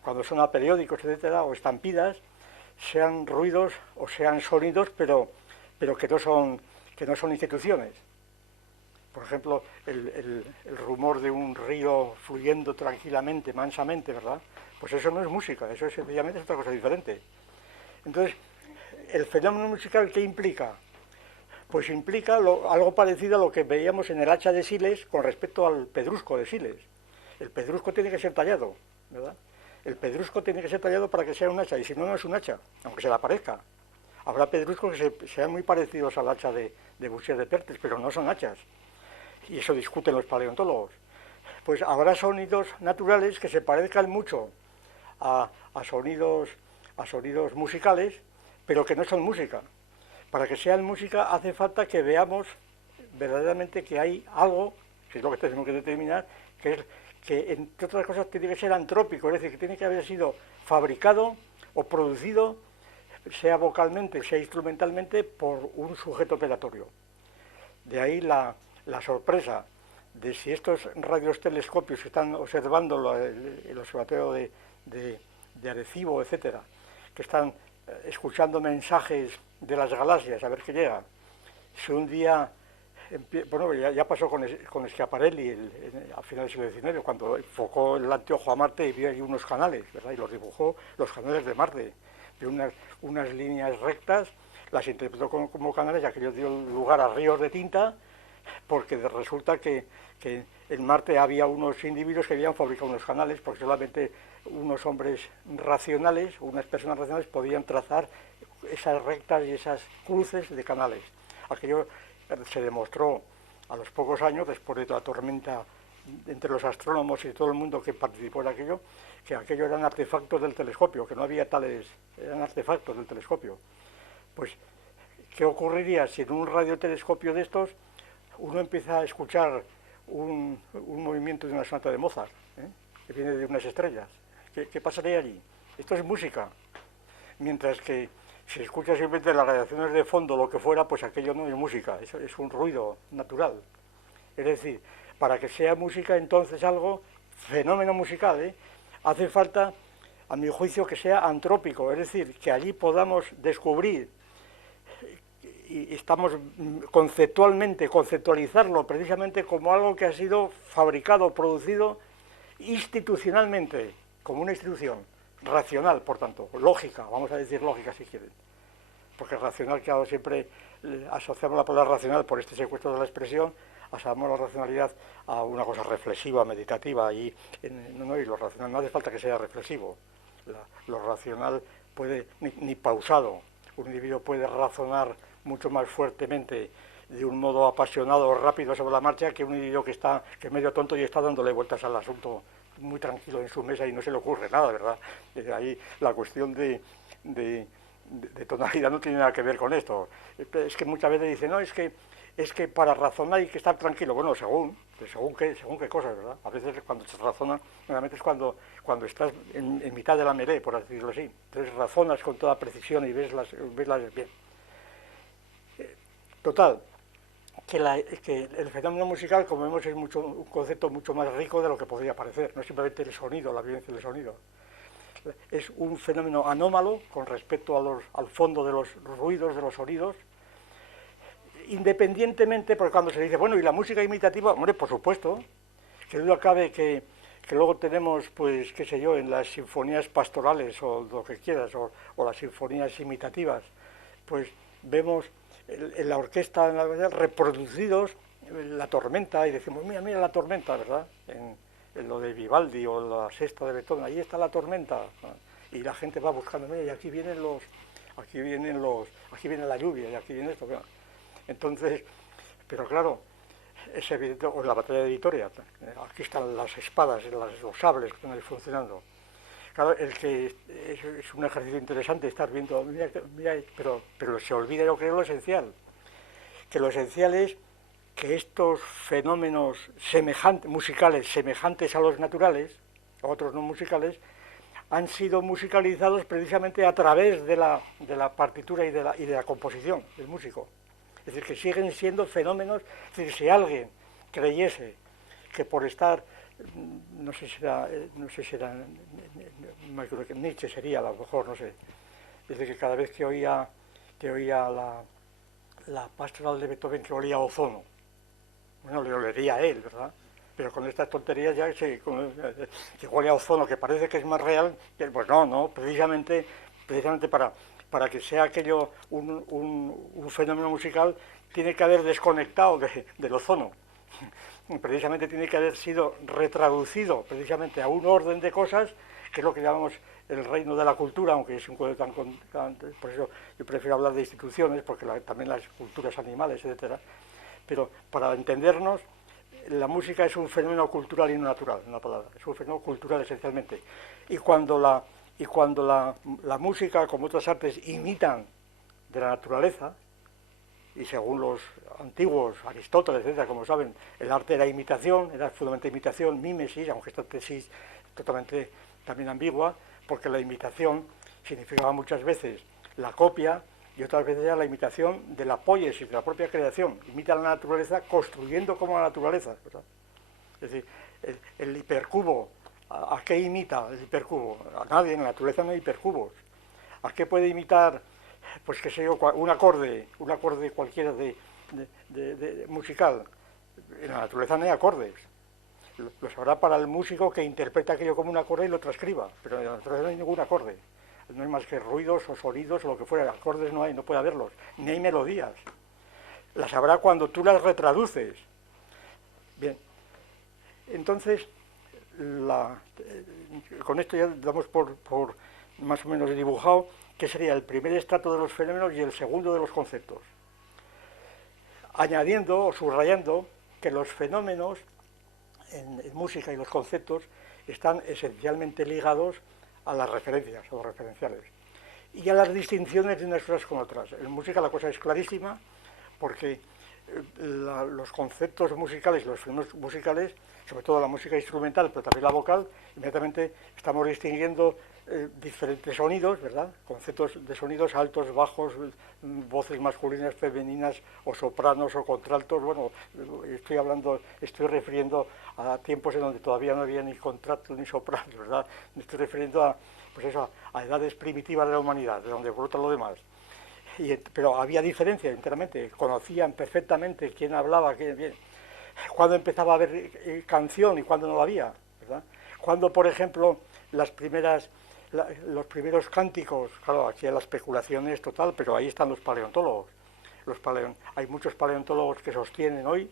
Cuando son periódicos, etcétera, o estampidas, sean ruidos o sean sonidos, pero que no son instituciones. Por ejemplo, el rumor de un río fluyendo tranquilamente, mansamente, ¿verdad? Pues eso no es música, eso sencillamente es otra cosa diferente. Entonces, ¿el fenómeno musical qué implica? Pues implica algo parecido a lo que veíamos en el hacha de Siles con respecto al pedrusco de Siles. El pedrusco tiene que ser tallado, ¿verdad? El pedrusco tiene que ser tallado para que sea un hacha, y si no, no es un hacha, aunque se le parezca. Habrá pedruscos que sean muy parecidos al hacha de Boucher de Perthes, pero no son hachas. Y eso discuten los paleontólogos. Pues habrá sonidos naturales que se parezcan mucho a sonidos musicales, pero que no son música. Para que sean música hace falta que veamos verdaderamente que hay algo, que es lo que tenemos que determinar, que entre otras cosas tiene que ser antrópico, es decir, que tiene que haber sido fabricado o producido, sea vocalmente, sea instrumentalmente, por un sujeto operatorio. De ahí la sorpresa de si estos radiotelescopios que están observando el observatorio de Arecibo, etcétera, que están escuchando mensajes de las galaxias, a ver qué llega. Si un día, bueno, ya pasó con Schiaparelli a finales del siglo XIX, cuando enfocó el anteojo a Marte y vio ahí unos canales, ¿verdad? Y los dibujó, los canales de Marte, de unas líneas rectas, las interpretó como canales, y aquello dio lugar a ríos de tinta, porque resulta que en Marte había unos individuos que habían fabricado unos canales, porque solamente unos hombres racionales, unas personas racionales, podían trazar esas rectas y esas cruces de canales. Aquello se demostró a los pocos años, después de la tormenta entre los astrónomos y todo el mundo que participó en aquello, que aquello eran artefactos del telescopio, que no había tales, eran artefactos del telescopio. Pues, ¿qué ocurriría si en un radiotelescopio de estos uno empieza a escuchar un movimiento de una sonata de Mozart, que viene de unas estrellas? ¿Qué pasaría allí? Esto es música. Mientras que si escucha simplemente las radiaciones de fondo, lo que fuera, pues aquello no es música, es un ruido natural. Es decir, para que sea música entonces algo fenómeno musical, hace falta, a mi juicio, que sea antrópico, es decir, que allí podamos descubrir y estamos conceptualizarlo precisamente como algo que ha sido fabricado, producido institucionalmente, como una institución racional, por tanto, lógica, vamos a decir lógica si quieren, porque racional, claro, siempre asociamos la palabra racional por este secuestro de la expresión, asociamos la racionalidad a una cosa reflexiva, meditativa, y lo racional no hace falta que sea reflexivo, lo racional puede, ni pausado, un individuo puede razonar mucho más fuertemente de un modo apasionado o rápido sobre la marcha que un individuo que es medio tonto y está dándole vueltas al asunto muy tranquilo en su mesa y no se le ocurre nada, ¿verdad? Desde ahí la cuestión de tonalidad no tiene nada que ver con esto. Es que muchas veces dicen, no, es que para razonar hay que estar tranquilo. Bueno, según qué cosas, ¿verdad? A veces cuando se razona, normalmente es cuando estás en mitad de la melé, por decirlo así. Entonces razonas con toda precisión y ves las bien. Total, que el fenómeno musical, como vemos, es un concepto mucho más rico de lo que podría parecer. No es simplemente el sonido, la vivencia del sonido. Es un fenómeno anómalo con respecto al fondo de los ruidos, de los sonidos, independientemente, porque cuando se dice, bueno, ¿y la música imitativa? Hombre, por supuesto, que duda cabe que luego tenemos, pues, qué sé yo, en las sinfonías pastorales o lo que quieras, o las sinfonías imitativas, pues vemos en la orquesta reproducidos la tormenta y decimos, mira la tormenta, ¿verdad? En lo de Vivaldi o la sexta de Beethoven, ahí está la tormenta, y la gente va buscando, mira, y aquí viene la lluvia, y aquí viene esto. Entonces, pero claro, es evidente, o la batalla de Vitoria, aquí están las espadas, los sables que están ahí funcionando. Claro, es un ejercicio interesante estar viendo, mira, pero se olvida, yo creo, lo esencial, que lo esencial es que estos fenómenos musicales semejantes a los naturales, a otros no musicales, han sido musicalizados precisamente a través de la partitura y de la composición del músico. Es decir, que siguen siendo fenómenos. Es decir, si alguien creyese que por estar, no sé si era Nietzsche sería, a lo mejor, no sé, dice que cada vez que oía la pastoral de Beethoven, que olía a ozono. Bueno, le olería a él, ¿verdad? Pero con estas tonterías ya que huele a ozono, que parece que es más real, pues no, precisamente para que sea aquello un fenómeno musical, tiene que haber desconectado del ozono. Precisamente tiene que haber sido retraducido precisamente a un orden de cosas, que es lo que llamamos el reino de la cultura, aunque es un concepto por eso yo prefiero hablar de instituciones, porque también las culturas animales, etcétera. Pero para entendernos, la música es un fenómeno cultural y no natural, una palabra, es un fenómeno cultural esencialmente. Y cuando la música, como otras artes, imitan de la naturaleza, y según los antiguos, Aristóteles, etcétera, como saben, el arte era imitación, era fundamentalmente imitación, mímesis, aunque esta tesis es totalmente también ambigua, porque la imitación significaba muchas veces la copia y otras veces era la imitación de la poiesis, de la propia creación. Imita la naturaleza construyendo como la naturaleza, ¿verdad? Es decir, el hipercubo, ¿a qué imita el hipercubo? A nadie, en la naturaleza no hay hipercubos. ¿A qué puede imitar? Pues que sé yo, un acorde cualquiera de musical. En la naturaleza no hay acordes. Lo sabrá para el músico que interpreta aquello como un acorde y lo transcriba, pero en la naturaleza no hay ningún acorde. No hay más que ruidos o sonidos o lo que fuera. Acordes no hay, no puede haberlos. Ni hay melodías. Las habrá cuando tú las retraduces. Bien. Entonces, con esto ya damos por más o menos dibujado que sería el primer estrato de los fenómenos y el segundo de los conceptos. Añadiendo o subrayando que los fenómenos en música y los conceptos están esencialmente ligados a las referencias, a los referenciales, y a las distinciones de unas cosas con otras. En música la cosa es clarísima, porque los conceptos musicales, los fenómenos musicales, sobre todo la música instrumental, pero también la vocal, inmediatamente estamos distinguiendo diferentes sonidos, ¿verdad? Conceptos de sonidos altos, bajos, voces masculinas, femeninas, o sopranos o contraltos. Bueno, estoy refiriendo a tiempos en donde todavía no había ni contraltos ni sopranos, ¿verdad? Me estoy refiriendo a, pues eso, a edades primitivas de la humanidad, de donde brota lo demás. Pero había diferencia enteramente, conocían perfectamente quién hablaba, bien, cuándo empezaba a haber canción y cuándo no la había, ¿verdad? Cuando, por ejemplo, los primeros cánticos, claro, aquí la especulación es total, pero ahí están los paleontólogos. Hay muchos paleontólogos que sostienen hoy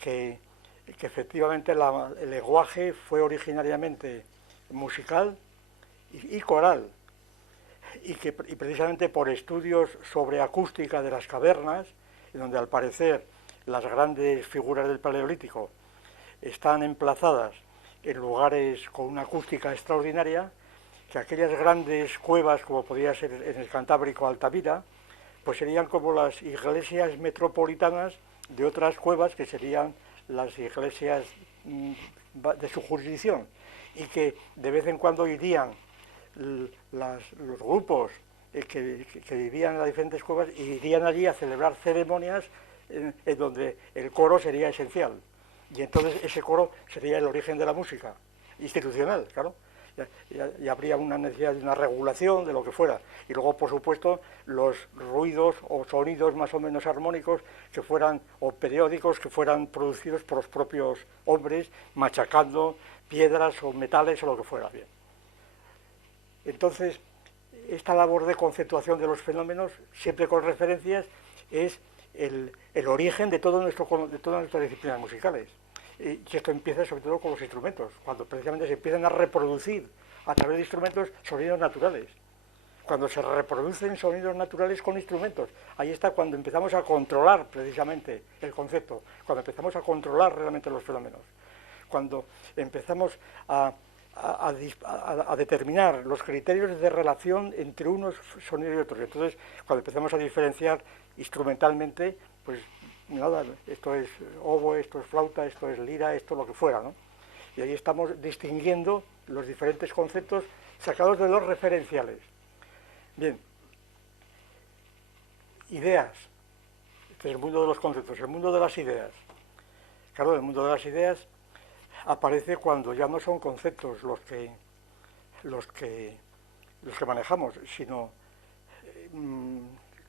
que efectivamente el lenguaje fue originariamente musical y coral, y precisamente por estudios sobre acústica de las cavernas, en donde al parecer las grandes figuras del Paleolítico están emplazadas en lugares con una acústica extraordinaria, que aquellas grandes cuevas, como podría ser en el Cantábrico Altamira, pues serían como las iglesias metropolitanas de otras cuevas que serían las iglesias de su jurisdicción, y que de vez en cuando irían los grupos que vivían en las diferentes cuevas, irían allí a celebrar ceremonias en donde el coro sería esencial, y entonces ese coro sería el origen de la música institucional, claro. Y habría una necesidad de una regulación de lo que fuera, y luego, por supuesto, los ruidos o sonidos más o menos armónicos que fueran, o periódicos, que fueran producidos por los propios hombres machacando piedras o metales o lo que fuera. Bien, entonces esta labor de conceptuación de los fenómenos, siempre con referencias, es el origen de todas nuestras disciplinas musicales. Y esto empieza sobre todo con los instrumentos, cuando precisamente se empiezan a reproducir a través de instrumentos sonidos naturales. Cuando se reproducen sonidos naturales con instrumentos, ahí está cuando empezamos a controlar precisamente el concepto, cuando empezamos a controlar realmente los fenómenos, cuando empezamos a determinar los criterios de relación entre unos sonidos y otros. Entonces, cuando empezamos a diferenciar instrumentalmente, pues nada, esto es oboe, esto es flauta, esto es lira, esto lo que fuera, ¿no? Y ahí estamos distinguiendo los diferentes conceptos sacados de los referenciales. Bien, ideas. Este es el mundo de los conceptos, el mundo de las ideas. Claro, el mundo de las ideas aparece cuando ya no son conceptos los que manejamos, sino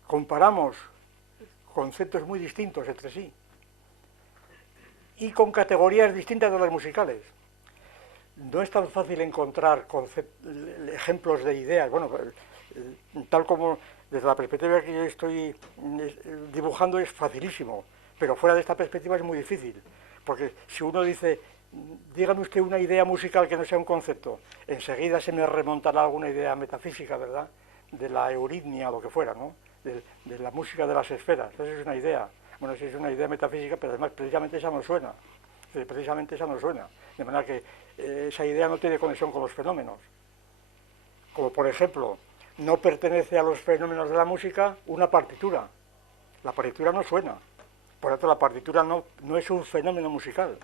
comparamos conceptos muy distintos entre sí y con categorías distintas de las musicales. No es tan fácil encontrar ejemplos de ideas, bueno, tal como desde la perspectiva que yo estoy dibujando es facilísimo, pero fuera de esta perspectiva es muy difícil, porque si uno dice, dígame usted una idea musical que no sea un concepto, enseguida se me remontará alguna idea metafísica, ¿verdad?, de la euritmia o lo que fuera, ¿no?, de la música de las esferas. Esa es una idea. Bueno, sí, es una idea metafísica, pero además precisamente esa no suena. De manera que esa idea no tiene conexión con los fenómenos. Como por ejemplo, no pertenece a los fenómenos de la música una partitura. La partitura no suena. Por lo tanto, la partitura no es un fenómeno musical.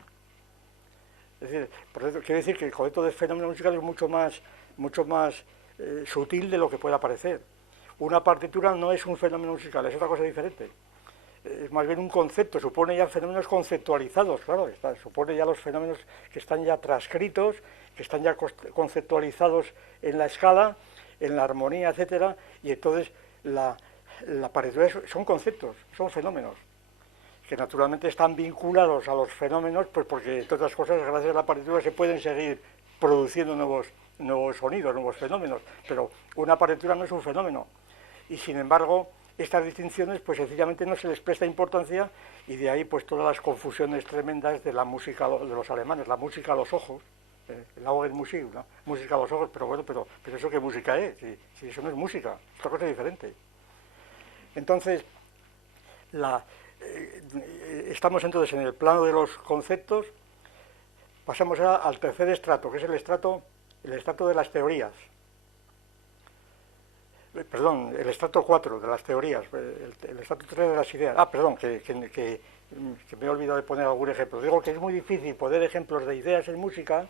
Es decir, por eso quiere decir que el concepto de fenómeno musical es mucho más sutil de lo que pueda parecer. Una partitura no es un fenómeno musical, es otra cosa diferente. Es más bien un concepto, supone ya fenómenos conceptualizados, claro, supone ya los fenómenos que están ya transcritos, que están ya conceptualizados en la escala, en la armonía, etcétera, y entonces la partitura son conceptos, son fenómenos, que naturalmente están vinculados a los fenómenos, pues porque, entre otras cosas, gracias a la partitura se pueden seguir produciendo nuevos sonidos, nuevos fenómenos, pero una partitura no es un fenómeno. Y sin embargo, estas distinciones pues sencillamente no se les presta importancia, y de ahí pues todas las confusiones tremendas de la música de los alemanes, la música a los ojos, el Augenmusik, ¿no? Música a los ojos, pero bueno, pero ¿eso qué música es? Si eso no es música, es otra cosa diferente. Entonces, estamos entonces en el plano de los conceptos, pasamos ahora al tercer estrato, que es el estrato de las teorías. perdón, el estrato 4 de las teorías, el estrato 3 de las ideas. Perdón, que me he olvidado de poner algún ejemplo. Digo que es muy difícil poner ejemplos de ideas en música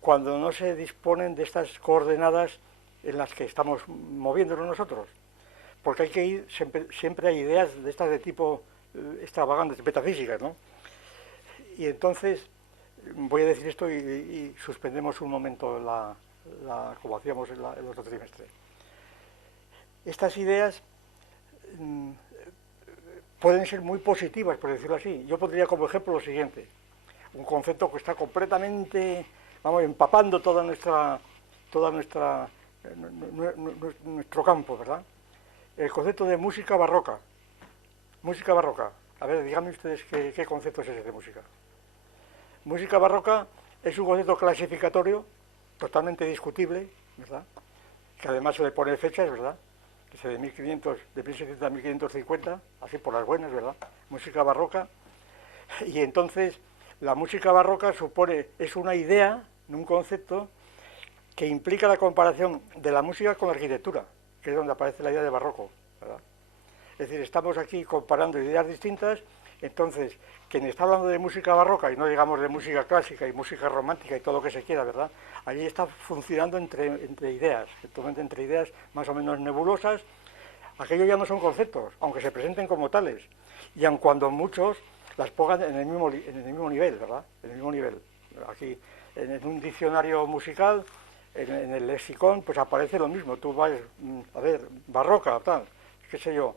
cuando no se disponen de estas coordenadas en las que estamos moviéndonos nosotros. Porque hay que ir, siempre hay ideas de estas de tipo extravagantes, metafísicas, ¿no? Y entonces, voy a decir esto y suspendemos un momento como hacíamos el otro trimestre. Estas ideas pueden ser muy positivas, por decirlo así. Yo pondría como ejemplo lo siguiente: un concepto que está completamente, empapando nuestro campo, ¿verdad? El concepto de música barroca. Música barroca. A ver, díganme ustedes qué concepto es ese de música. Música barroca es un concepto clasificatorio totalmente discutible, ¿verdad? Que además se le pone fechas, ¿verdad? Que es de 1700 a 1550, así por las buenas, ¿verdad? Música barroca. Y entonces la música barroca es una idea, un concepto que implica la comparación de la música con la arquitectura, que es donde aparece la idea de barroco, ¿verdad? Es decir, estamos aquí comparando ideas distintas. Entonces, quien está hablando de música barroca, y no digamos de música clásica y música romántica y todo lo que se quiera, ¿verdad? Allí está funcionando entre ideas, entre ideas más o menos nebulosas. Aquellos ya no son conceptos, aunque se presenten como tales, y aun cuando muchos las pongan en el mismo nivel, ¿verdad? En el mismo nivel. Aquí, en un diccionario musical, en el lexicón, pues aparece lo mismo. Tú vas, a ver, barroca, tal, qué sé yo,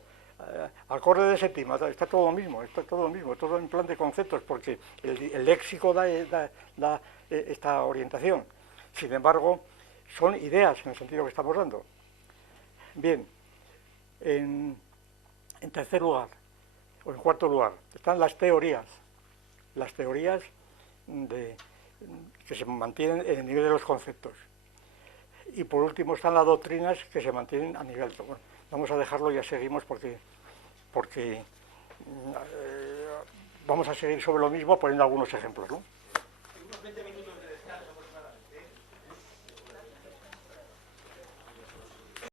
acorde de séptima, está todo lo mismo, todo en plan de conceptos, porque el léxico da esta orientación. Sin embargo, son ideas en el sentido que estamos dando. Bien, en tercer lugar, o en cuarto lugar, están las teorías que se mantienen en el nivel de los conceptos. Y por último están las doctrinas que se mantienen a nivel alto. Bueno, vamos a dejarlo y ya seguimos porque vamos a seguir sobre lo mismo poniendo algunos ejemplos, ¿no? Unos 20 minutos.